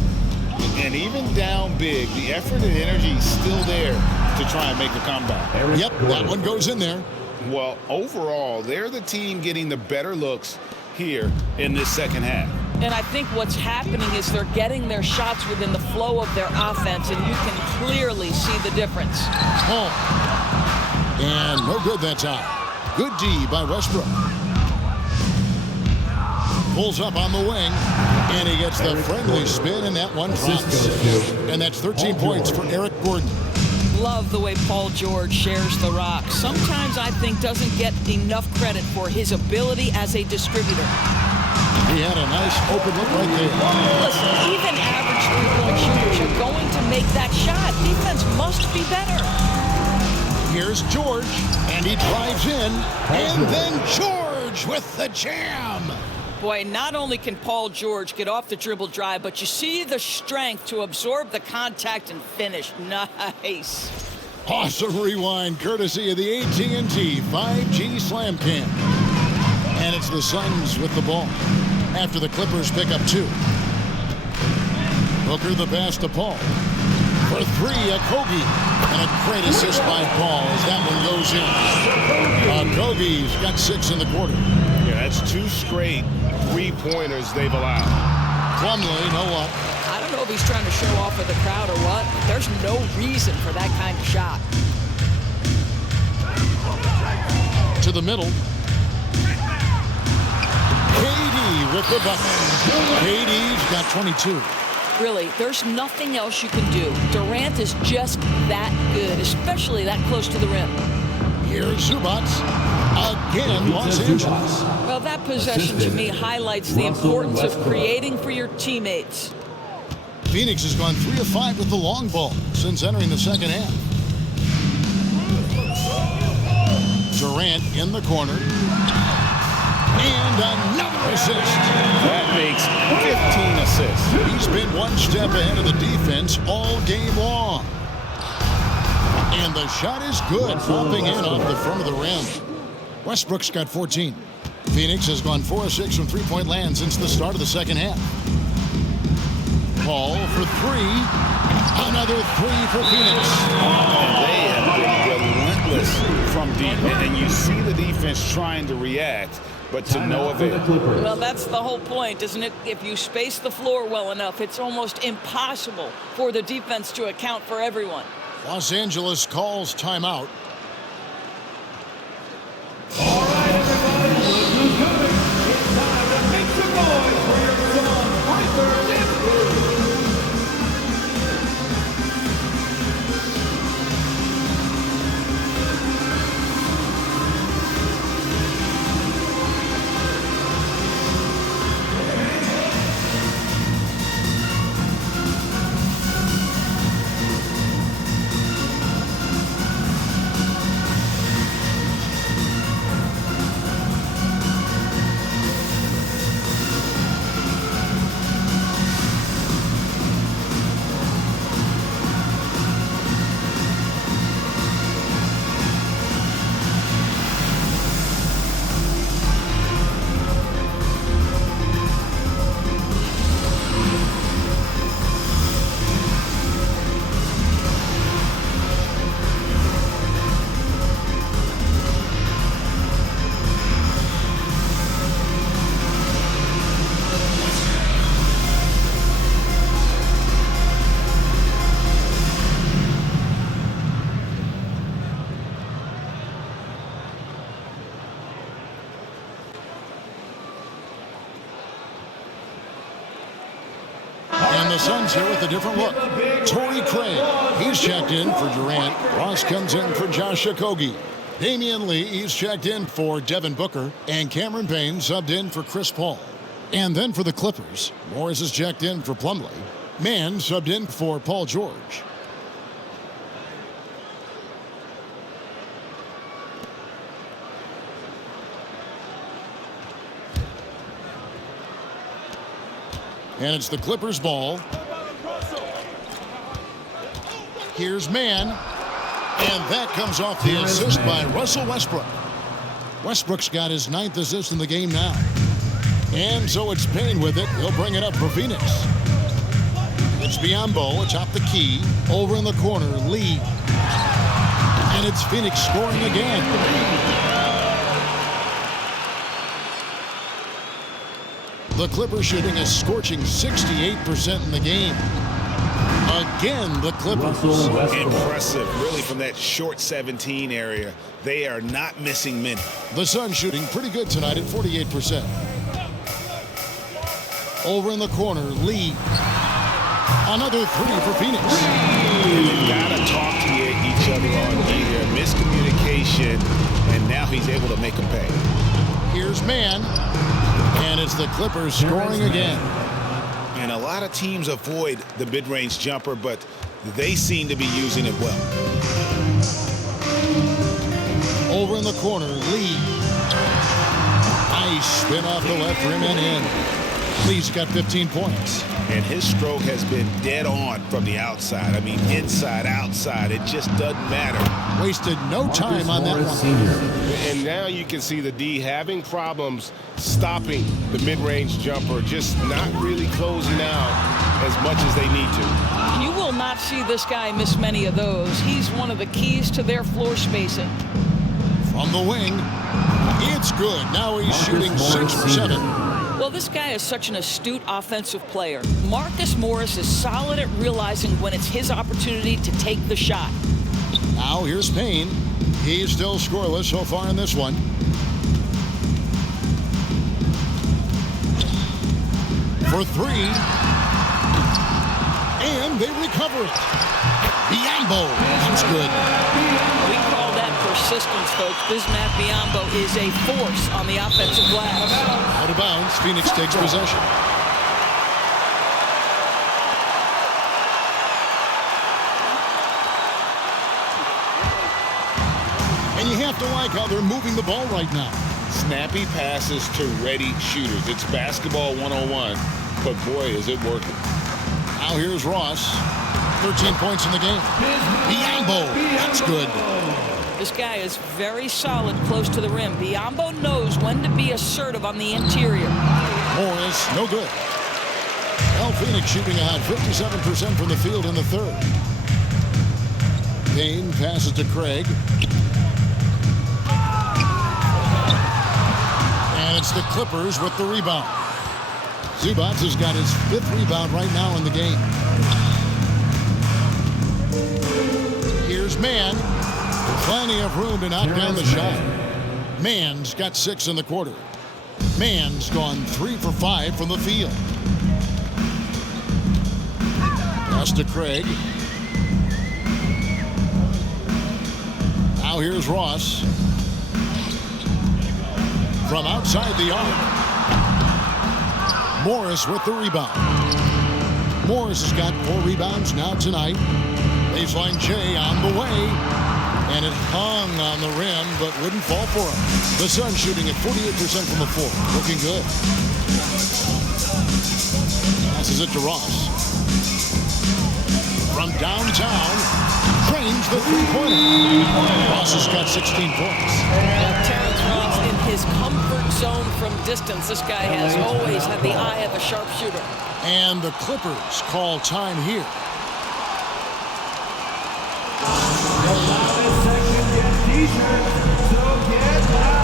And even down big, the effort and energy is still there to try and make a comeback. Yep, that one goes in there. Well, overall, they're the team getting the better looks here in this second half. And I think what's happening is they're getting their shots within the flow of their offense, and you can clearly see the difference. Oh. And no good that time. Good D by Westbrook. Pulls up on the wing, and he gets the friendly spin, and that one drops. And that's 13 points for Eric Gordon. Love the way Paul George shares the rock. Sometimes I think doesn't get enough credit for his ability as a distributor. He had a nice open look right there. Listen, even average three-point shooters are going to make that shot. Defense must be better. Here's George, and he drives in, and then George with the jam. Boy, not only can Paul George get off the dribble drive, but you see the strength to absorb the contact and finish. Nice. Awesome rewind, courtesy of the AT&T 5G Slam Cam. And it's the Suns with the ball after the Clippers pick up 2. Booker the pass to Paul. For 3, Okogie. And a great assist by Paul as that one goes in. Okogie's got 6 in the quarter. Yeah, that's 2 straight 3-pointers they've allowed. Plumlee, no luck. I don't know if he's trying to show off for the crowd or what. There's no reason for that kind of shot. To the middle. KD with the bucket. KD's got 22. Really, there's nothing else you can do. Durant is just that good, especially that close to the rim. Here's Zubac. Again, Los Angeles. Well, that possession to me highlights the importance of creating for your teammates. Phoenix has gone 3 of 5 with the long ball since entering the second half. Durant in the corner. And another assist. That makes 15 assists. He's been one step ahead of the defense all game long. And the shot is good, popping in off the front of the rim. Westbrook's got 14. Phoenix has gone 4 of 6 from three-point land since the start of the second half. Paul for 3. Another 3 for Phoenix. And they have been relentless from deep. And you see the defense trying to react, but to no avail. Well, that's the whole point, isn't it? If you space the floor well enough, it's almost impossible for the defense to account for everyone. Los Angeles calls timeout. All right, everybody, look who's coming. It's time to make some Suns here with a different look. Torrey Craig, he's checked in for Durant. Ross comes in for Josh Okogie. Damian Lee, he's checked in for Devin Booker. And Cameron Payne subbed in for Chris Paul. And then for the Clippers, Morris is checked in for Plumlee. Mann subbed in for Paul George. And it's the Clippers' ball. Here's Mann. And that comes off the assist by Russell Westbrook. Westbrook's got his 9th assist in the game now. And so it's Payne with it. He'll bring it up for Phoenix. It's Biyombo atop the key. Over in the corner, Lee. And it's Phoenix scoring again. The Clippers shooting a scorching 68% in the game. Again, the Clippers. Impressive, really, from that short 17 area. They are not missing many. The Suns shooting pretty good tonight at 48%. Over in the corner, Lee. Another three for Phoenix. They've got to talk to each other on here. Miscommunication, and now he's able to make them pay. Here's Mann. And it's the Clippers scoring again. And a lot of teams avoid the mid-range jumper, but they seem to be using it well. Over in the corner, Lee. Nice spin off the left rim and in. Lee's got 15 points. And his stroke has been dead on from the outside. I mean, inside, outside, it just doesn't matter. Wasted no time on that one. And now you can see the D having problems stopping the mid-range jumper, just not really closing out as much as they need to. You will not see this guy miss many of those. He's one of the keys to their floor spacing. From the wing, it's good. Now he's shooting 6 for 7. Well, this guy is such an astute offensive player. Marcus Morris is solid at realizing when it's his opportunity to take the shot. Now here's Payne. He's still scoreless so far in this one. For three. And they recover it. Biyombo. That's good. We call that persistence, folks. Bismack Biyombo is a force on the offensive glass. Out of bounds. Phoenix takes possession. And you have to like how they're moving the ball right now. Snappy passes to ready shooters. It's basketball 101, but boy, is it working. Now here's Ross. 13 points in the game. Biyombo. That's good. This guy is very solid close to the rim. Biyombo knows when to be assertive on the interior. Morris, no good. Well, Phoenix shooting a hot 57% from the field in the third. Payne passes to Craig. And it's the Clippers with the rebound. Zubac has got his 5th rebound right now in the game. Here's Mann. Plenty of room to knock down the shot. Mann's got 6 in the quarter. Mann's gone 3 for 5 from the field. Pass to Craig. Now here's Ross. From outside the arc. Morris with the rebound. Morris has got 4 rebounds now tonight. Baseline J on the way. And it hung on the rim, but wouldn't fall for him. The Suns shooting at 48% from the floor. Looking good. Passes it to Ross. From downtown, trains the three-pointer. Ross has got 16 points. Terrence Ross in his comfort zone from distance. This guy has always had the eye of a sharpshooter. And the Clippers call time here. T-shirts, so get loud.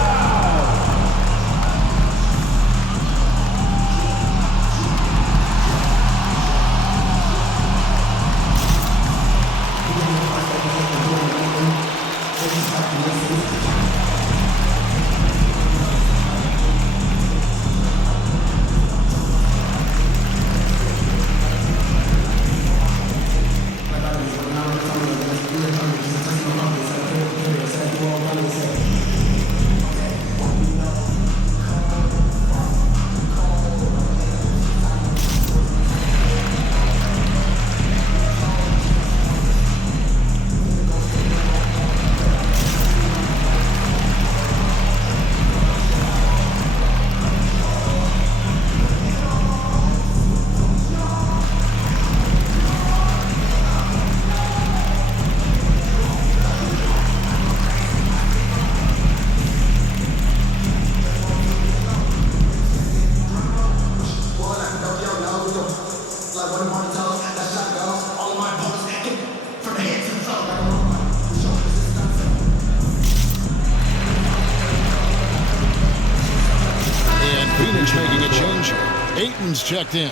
Phoenix making a change here. Ayton's checked in.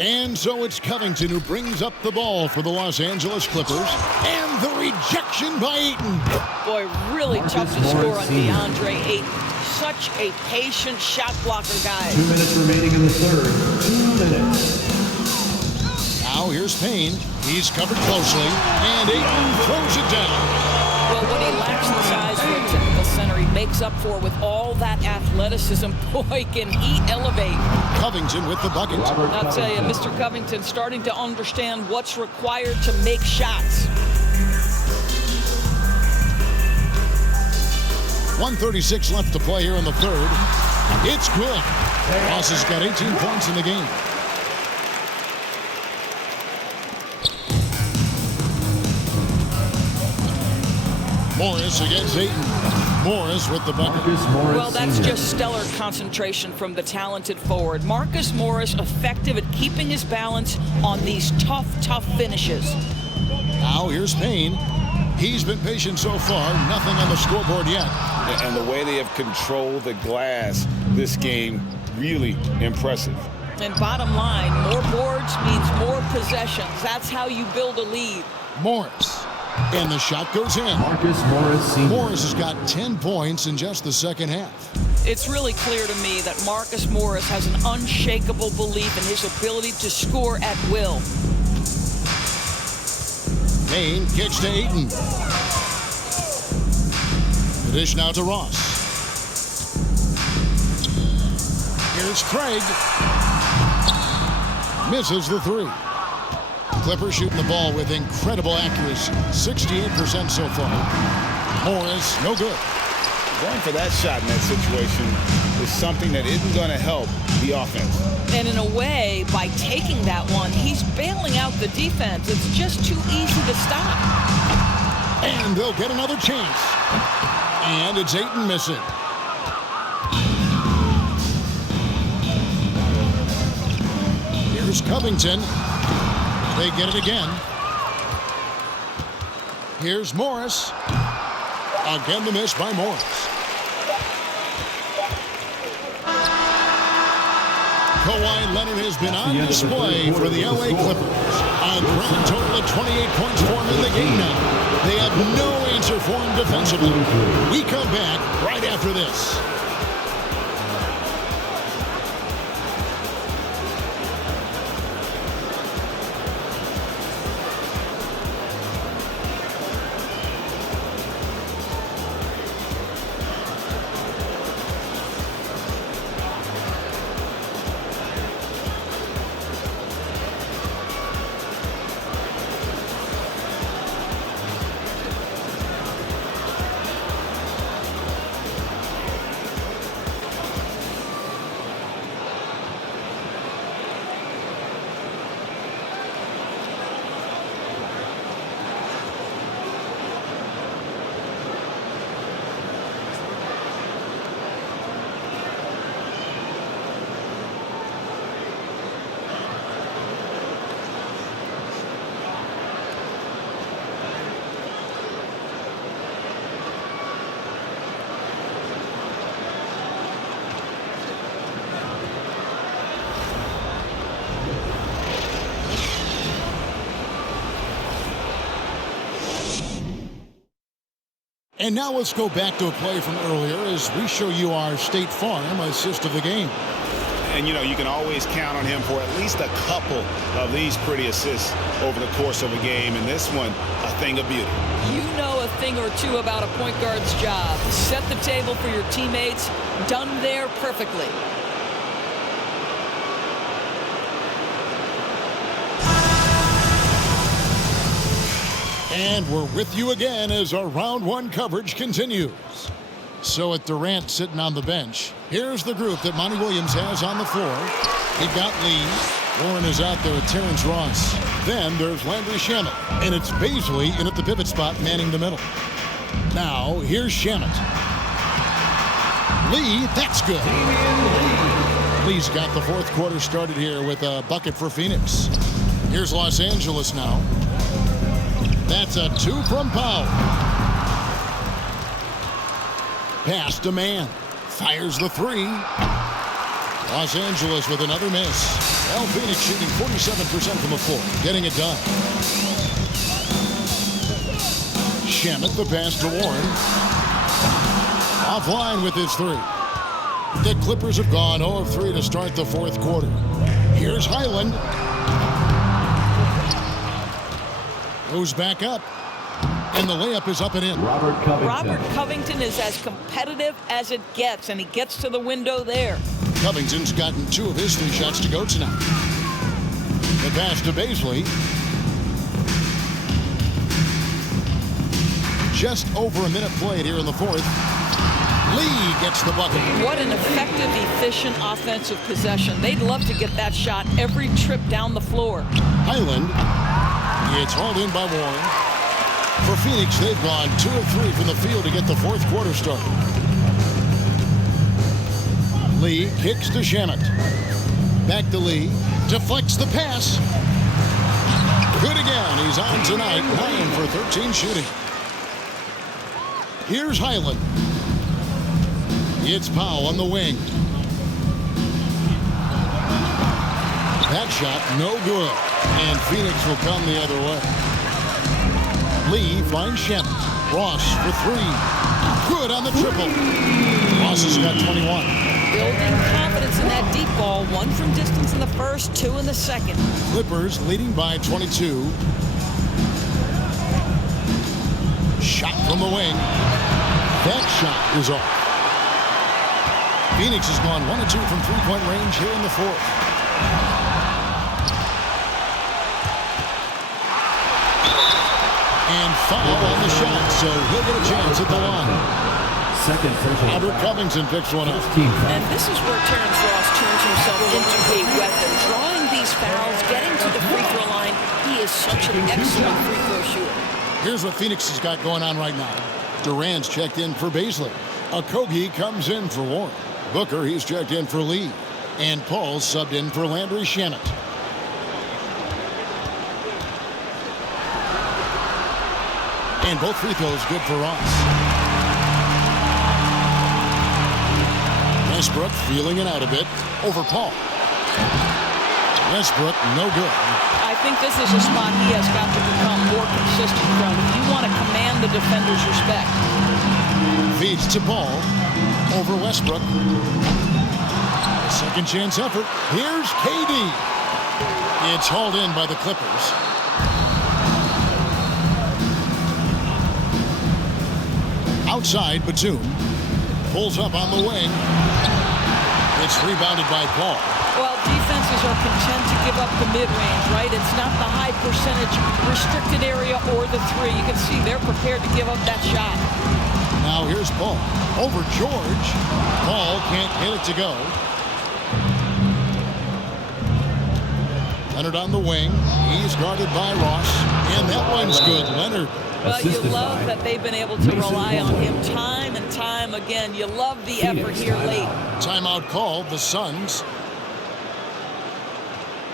And so it's Covington who brings up the ball for the Los Angeles Clippers. And the rejection by Ayton. Boy, really tough to score on DeAndre Ayton. Such a patient shot blocker, guys. 2 minutes remaining in the third. 2 minutes. Now here's Payne. He's covered closely. And Ayton throws it down. Well, when he lacks the size for a typical center, he makes up for with all that athleticism. Boy, can he elevate. Covington with the bucket. I'll tell you, Mr. Covington starting to understand what's required to make shots. 1:36 left to play here in the third. It's good. Ross has got 18 points in the game. Morris against Ayton. Morris with the bucket. Well, that's just stellar concentration from the talented forward. Marcus Morris effective at keeping his balance on these tough finishes. Now here's Payne. He's been patient so far. Nothing on the scoreboard yet. And the way they have controlled the glass this game, really impressive. And bottom line, more boards means more possessions. That's how you build a lead. Morris. And the shot goes in. Marcus Morris Sr. Morris has got 10 points in just the second half. It's really clear to me that Marcus Morris has an unshakable belief in his ability to score at will. Payne kicks to Ayton. The dish now to Ross. Here's Craig. Misses the three. Clippers shooting the ball with incredible accuracy. 68% so far. Morris, no good. Going for that shot in that situation is something that isn't going to help the offense. And in a way, by taking that one, he's bailing out the defense. It's just too easy to stop. And they'll get another chance. And it's Ayton missing. Here's Covington. They get it again. Here's Morris. Again, the miss by Morris. Kawhi Leonard has been on display for the LA Clippers. A grand total of 28 points for him in the game now. They have no answer for him defensively. We come back right after this. And now let's go back to a play from earlier as we show you our State Farm assist of the game. And, you know, you can always count on him for at least a couple of these pretty assists over the course of a game. And this one, a thing of beauty. You know a thing or two about a point guard's job. Set the table for your teammates. Done there perfectly. And we're with you again as our round one coverage continues. So with Durant sitting on the bench, here's the group that Monty Williams has on the floor. He got Lee. Warren is out there with Terrence Ross. Then there's Landry Shamet, and it's Baisley in at the pivot spot manning the middle. Now, here's Shamet. Lee, that's good. Lee's got the fourth quarter started here with a bucket for Phoenix. Here's Los Angeles now. That's a 2 from Powell. Pass to Mann. Fires the 3. Los Angeles with another miss. Well, Phoenix shooting 47% from the floor, getting it done. Shamet, the pass to Warren. Offline with his 3. The Clippers have gone 0 of 3 to start the fourth quarter. Here's Highland. Goes back up. And the layup is up and in. Robert Covington is as competitive as it gets, and he gets to the window there. Covington's gotten 2 of his 3 shots to go tonight. The pass to Baisley. Just over a minute played here in the fourth. Lee gets the bucket. What an effective, efficient offensive possession. They'd love to get that shot every trip down the floor. Highland. It's hauled in by Warren. For Phoenix, they've gone 2 of 3 from the field to get the fourth quarter started. Lee kicks to Shamet. Back to Lee. Deflects the pass. Good again. He's on tonight. 9 for 13 shooting. Here's Highland. It's Powell on the wing. That shot no good. And Phoenix will come the other way. Lee finds Shamet. Ross for 3. Good on the triple. Ross has got 21. Building confidence in that deep ball. 1 from distance in the first, 2 in the second. Clippers leading by 22. Shot from the wing. That shot is off. Phoenix has gone 1 of 2 from three-point range here in the fourth. And foul on the shot, so he'll get a chance at the line. Robert Covington picks one up. And this is where Terrence Ross turns himself into a weapon. Drawing these fouls, getting to the free throw line. He is such an excellent free throw shooter. Here's what Phoenix has got going on right now. Durant's checked in for Baisley. Okogie comes in for Warren. Booker, he's checked in for Lee. And Paul's subbed in for Landry Shamet. And both free throws good for Ross. Westbrook feeling it out a bit over Paul. Westbrook, no good. I think this is a spot he has got to become more consistent from if you want to command the defender's respect. Feeds to Paul over Westbrook. Second chance effort. Here's KD. It's hauled in by the Clippers. Outside, Batum pulls up on the wing. It's rebounded by Paul. Well, defenses are content to give up the mid-range, right? It's not the high percentage restricted area or the 3. You can see they're prepared to give up that shot. Now here's Paul over George. Paul can't get it to go. Leonard on the wing. He's guarded by Ross. And that one's good. Leonard. Well, you love that they've been able to rely on him time and time again. You love the effort here late. Timeout called. The Suns.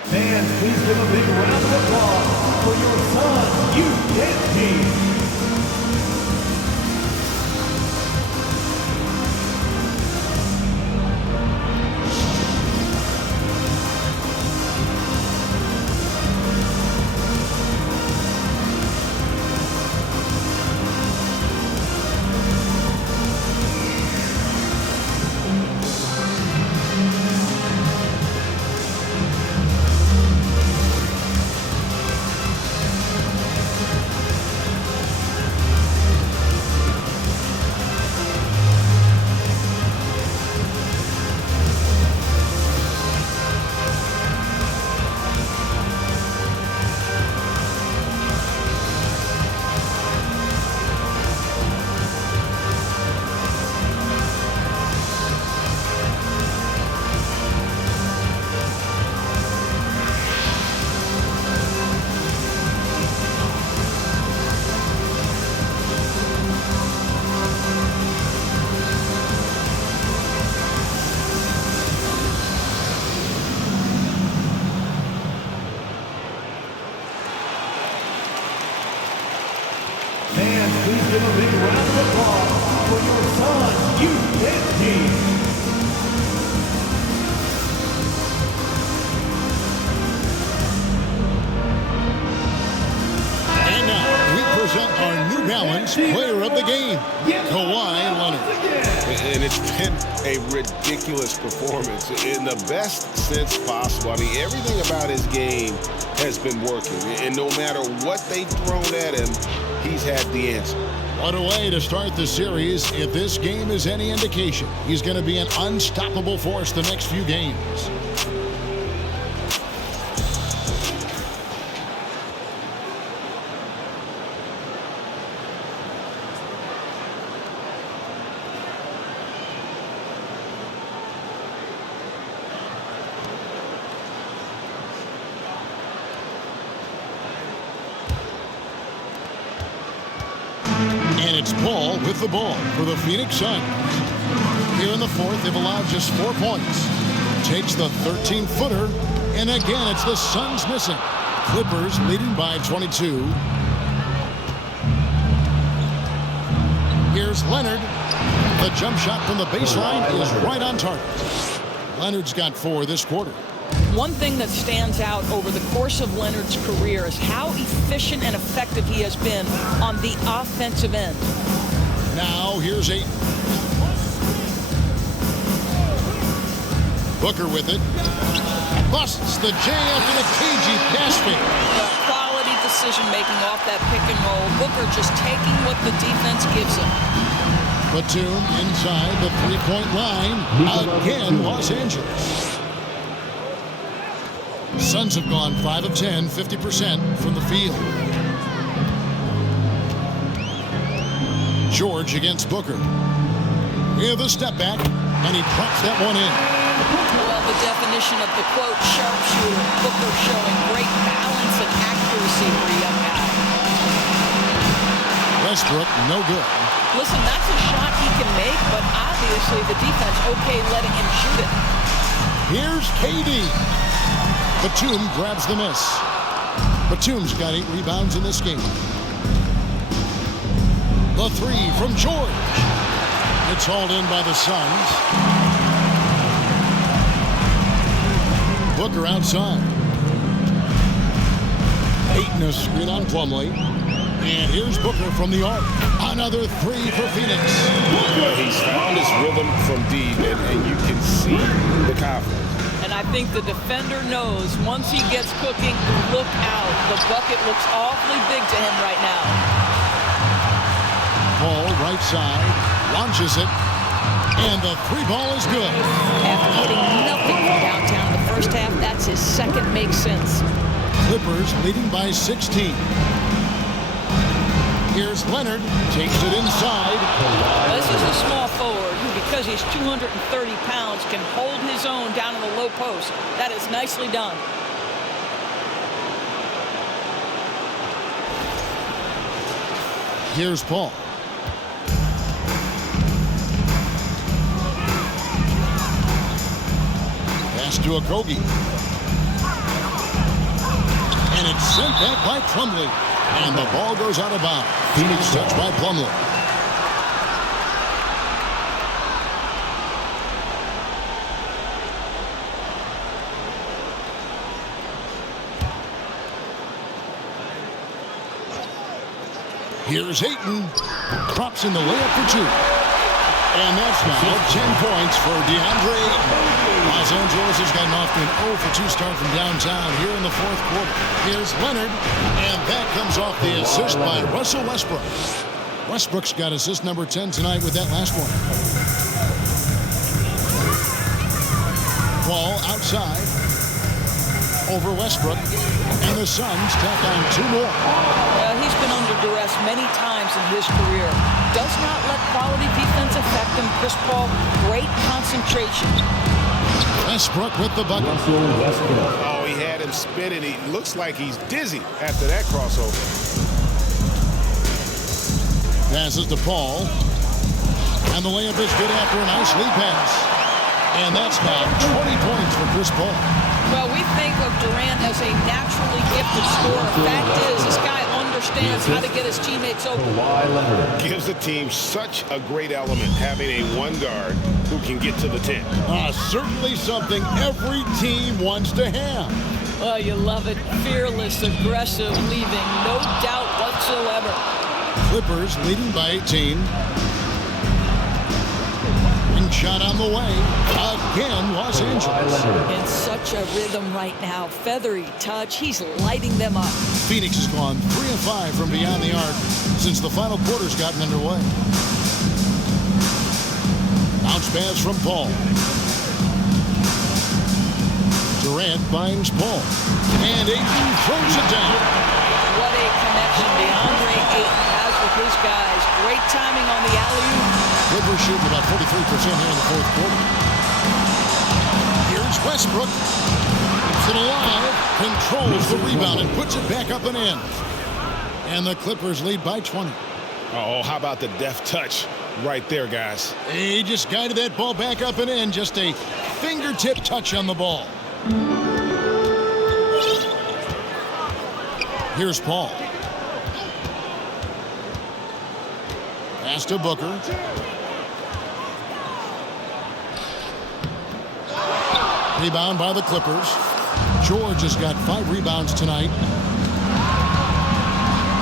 Fans, please give a big round of applause for your Suns U10 team. give a big round of applause for your Suns U10 team. And now we present our New Balance Player of the Game, Kawhi Leonard. And it's been a ridiculous performance in the best sense possible. I mean, everything about his game has been working. And no matter what they've thrown at him, he's had the answer. What a way to start the series. If this game is any indication, he's going to be an unstoppable force the next few games. And it's Paul with the ball for the Phoenix Suns. Here in the fourth, they've allowed just 4 points. Takes the 13-footer, and again, it's the Suns missing. Clippers leading by 22. Here's Leonard. The jump shot from the baseline is right on target. Leonard's got 4 this quarter. One thing that stands out over the course of Leonard's career is how efficient and effective he has been on the offensive end. Now here's Ayton. Booker with it. Busts the J after the cagey pass fake. Quality decision-making off that pick and roll. Booker just taking what the defense gives him. Batum inside the three-point line. Again, Los Angeles. Suns have gone 5 of 10, 50% from the field. George against Booker. Yeah, the step back, and he drops that one in. Well, the definition of the quote sharpshooter. Booker showing great balance and accuracy for a young guy. Westbrook, no good. Listen, that's a shot he can make, but obviously the defense okay letting him shoot it. Here's KD. Batum grabs the miss. Batum's got 8 rebounds in this game. The three from George. It's hauled in by the Suns. Booker outside. Ayton a screen on Plumlee. And here's Booker from the arc. Another 3 for Phoenix. He's found his rhythm from deep, and you can see the confidence. And I think the defender knows once he gets cooking, look out. The bucket looks awfully big to him right now. Ball right side, launches it, and the 3 ball is good. After hitting nothing from downtown the first half, that's his second make since. Clippers leading by 16. Here's Leonard, takes it inside. This is a small forward who, because he's 230 pounds, can hold his own down in the low post. That is nicely done. Here's Paul. Pass to Okogie. And it's sent back by Plumlee. And the ball goes out of bounds. Phoenix touched by Plumlee. Here's Ayton. Drops in the layup for 2. And that's now 10 points for DeAndre Ayton. Los Angeles has gotten off to an 0 for 2 start from downtown here in the fourth quarter. Here's Leonard, and that comes off the assist by Russell Westbrook. Westbrook's got assist number 10 tonight with that last one. Ball outside. Over Westbrook, and the Suns tack on 2 more. He's been under duress many times in his career. Does not let quality defense affect him. Chris Paul, great concentration. Westbrook with the bucket. Oh, he had him spinning. He looks like he's dizzy after that crossover. Passes to Paul. And the layup is good after a nice lead pass. And that's now 20 points for Chris Paul. Well, we think of Durant as a naturally gifted scorer. Fact is, this guy under understands how to get his teammates open. Kawhi Leonard. Gives the team such a great element having a one guard who can get to the 10. Certainly something every team wants to have. Oh, you love it. Fearless, aggressive, leaving no doubt whatsoever. Clippers leading by 18. And shot on the way. Again, Los Angeles. In such a rhythm right now. Feathery touch. He's lighting them up. Phoenix has gone 3 of 5 from beyond the arc since the final quarter's gotten underway. Bounce pass from Paul. Durant finds Paul. And Ayton throws it down. What a connection DeAndre Ayton has with his guys. Great timing on the alley-oop. Clippers shooting about 43% here in the fourth quarter. Here's Westbrook. Keeps it alive. Controls the rebound and puts it back up and in. And the Clippers lead by 20. Oh, how about the deft touch right there, guys? He just guided that ball back up and in. Just a fingertip touch on the ball. Here's Paul. Pass to Booker. Rebound by the Clippers. George has got 5 rebounds tonight.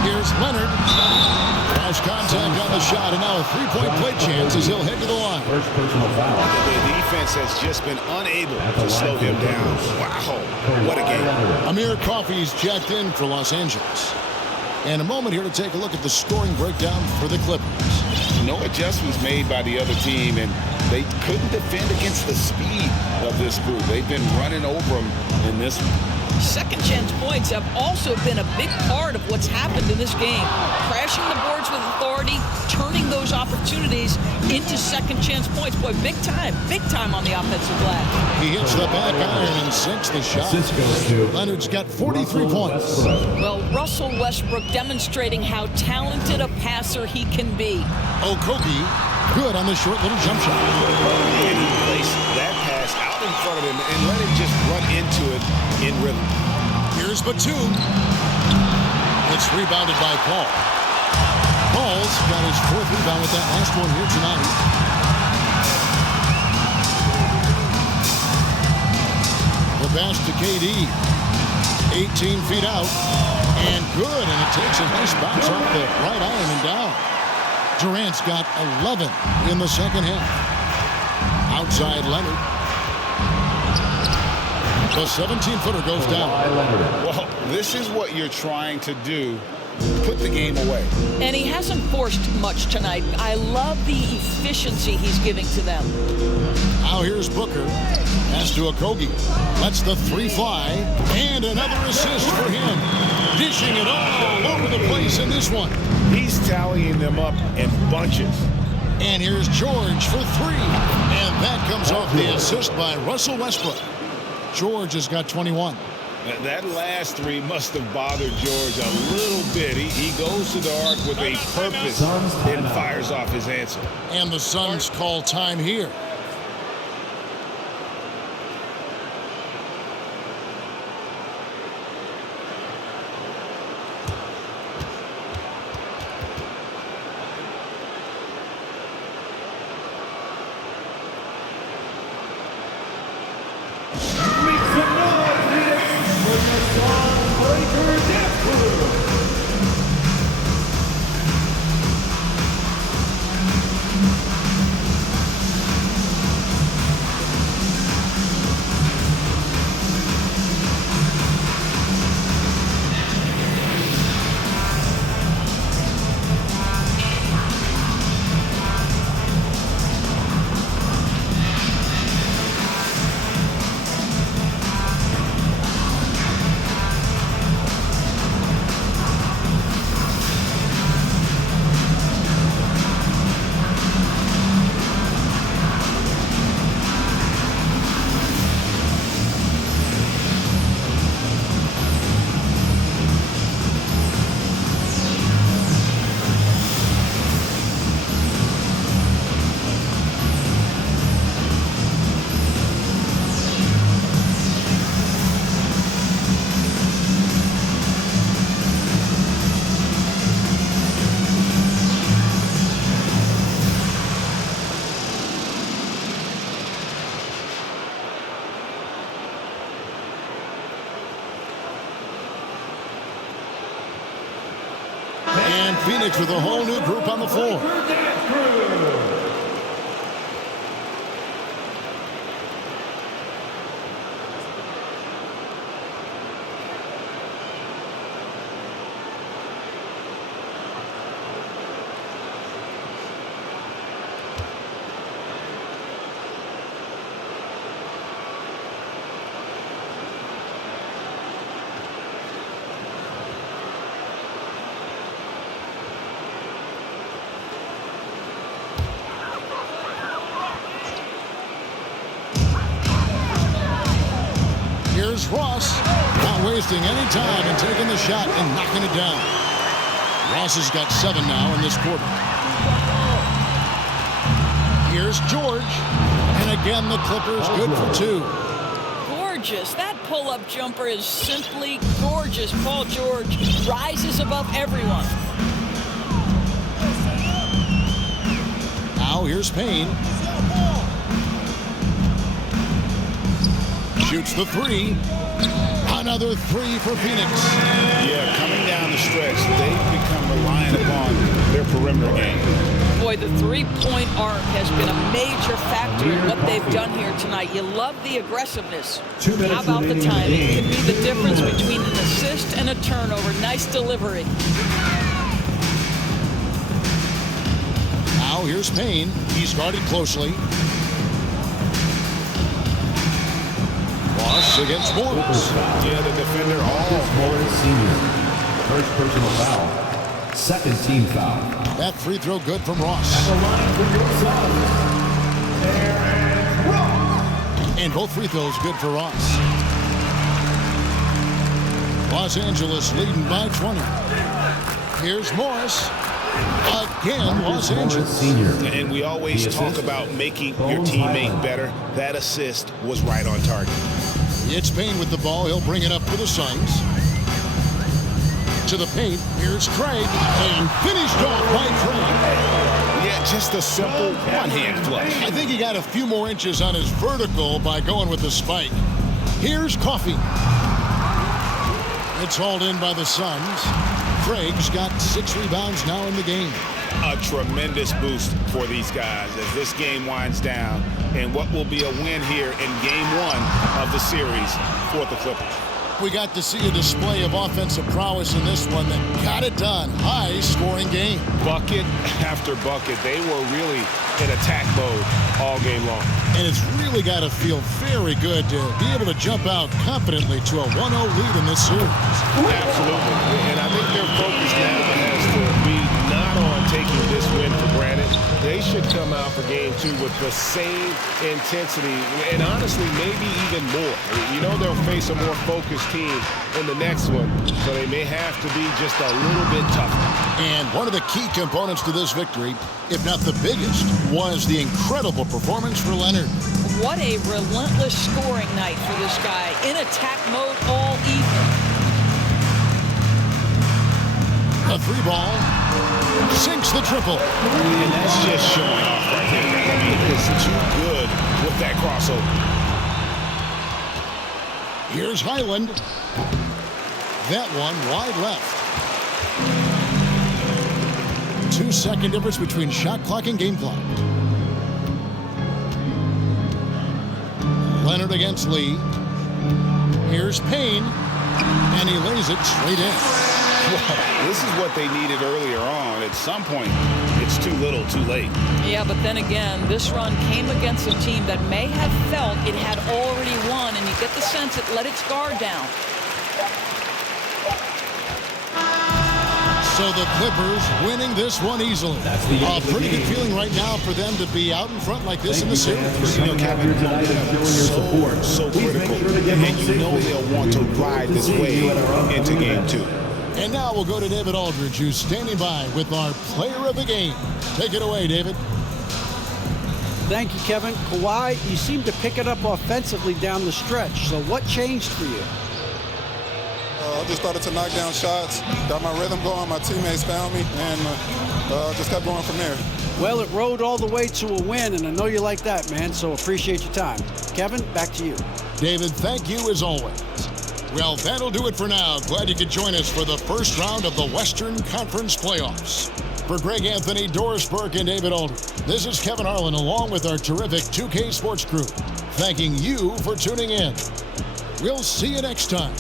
Here's Leonard. Cross contact on the shot, and now a 3-point play chance as he'll head to the line. First personal foul. The defense has just been unable to slow him down. Wow, what a game. Amir Coffey's checked in for Los Angeles. And a moment here to take a look at the scoring breakdown for the Clippers. No adjustments made by the other team, and they couldn't defend against the speed of this group. They've been running over them in this one. Second chance points have also been a big part of what's happened in this game. Crashing the boards with authority, turning those opportunities into second chance points. Boy, big time on the offensive glass. He hits the back iron and sinks the shot. Leonard's got 43 points. Well, Russell Westbrook demonstrating how talented a passer he can be. Okogie, good on the short little jump shot. And he placed that pass out in front of him and let him just run into it in rhythm. Here's Batum. It's rebounded by Paul. Paul's got his 4th rebound with that last one here tonight. The pass to KD. 18 feet out. And good. And it takes a nice bounce off the right iron and down. Durant's got 11 in the second half. Outside Leonard. The 17-footer goes down. Well, this is what you're trying to do. Put the game away. And he hasn't forced much tonight. I love the efficiency he's giving to them. Now here's Booker. Pass to Okogie. Lets the 3 fly. And another assist for him. Dishing it all over the place in this one. He's tallying them up in bunches. And here's George for 3. And that comes off the assist by Russell Westbrook. George has got 21. That last 3 must have bothered George a little bit. He goes to the arc with a purpose and fires off his answer. And the Suns call time here. Phoenix with a whole new group on the floor. Here's Ross, not wasting any time and taking the shot and knocking it down. Ross has got 7 now in this quarter. Here's George, and again the Clippers good for 2. Gorgeous. That pull-up jumper is simply gorgeous. Paul George rises above everyone. Now here's Payne. Shoots the 3. Another 3 for Phoenix. Yeah, coming down the stretch, they've become reliant upon their perimeter game. Boy, the three-point arc has been a major factor in what they've done here tonight. You love the aggressiveness. How about the timing? It could be the difference between an assist and a turnover. Nice delivery. Now here's Payne. He's guarded closely. Ross against Morris. Yeah, the defender Morris Sr. First personal foul. Second team foul. That free throw good from Ross. The line for your son, Aaron Ross. And both free throws good for Ross. Los Angeles leading by 20. Here's Morris. Again, Los Angeles. And we always talk about making your teammate better. That assist was right on target. It's Payne with the ball. He'll bring it up for the Suns. To the paint. Here's Craig. And finished off by Craig. Yeah, just a simple one-hand flush. I think he got a few more inches on his vertical by going with the spike. Here's Coffey. It's hauled in by the Suns. Craig's got 6 rebounds now in the game. A tremendous boost for these guys as this game winds down and what will be a win here in game 1 of the series for the Clippers. We got to see a display of offensive prowess in this one that got it done. High-scoring game. Bucket after bucket. They were really in attack mode all game long. And it's really got to feel very good to be able to jump out confidently to a 1-0 lead in this series. Absolutely. And I think their focus now has to be not on taking this win for granted. They should come out for game 2 with the same intensity and honestly maybe even more. You know they'll face a more focused team in the next one, so they may have to be just a little bit tougher. And one of the key components to this victory, if not the biggest, was the incredible performance for Leonard. What a relentless scoring night for this guy. In attack mode all evening. A 3-ball. Sinks the triple. And that's just showing off right there. I mean, it is too good with that crossover. Here's Highland. That one wide left. 2-second difference between shot clock and game clock. Leonard against Lee. Here's Payne. And he lays it straight in. This is what they needed earlier on. At some point, it's too little, too late. Yeah, but then again, this run came against a team that may have felt it had already won, and you get the sense it let its guard down. So the Clippers winning this one easily. A pretty good feeling right now for them to be out in front like this in the series. You know, Kevin, so critical. And you know they'll want to ride this wave into game 2. And now we'll go to David Aldridge, who's standing by with our player of the game. Take it away, David. Thank you, Kevin. Kawhi, you seem to pick it up offensively down the stretch. So what changed for you? I just started to knock down shots, got my rhythm going, my teammates found me, and just kept going from there. Well, it rode all the way to a win, and I know you like that, man, so appreciate your time. Kevin, back to you. David, thank you as always. Well, that'll do it for now. Glad you could join us for the first round of the Western Conference Playoffs. For Greg Anthony, Doris Burke, and David Alder, this is Kevin Harlan along with our terrific 2K Sports crew, thanking you for tuning in. We'll see you next time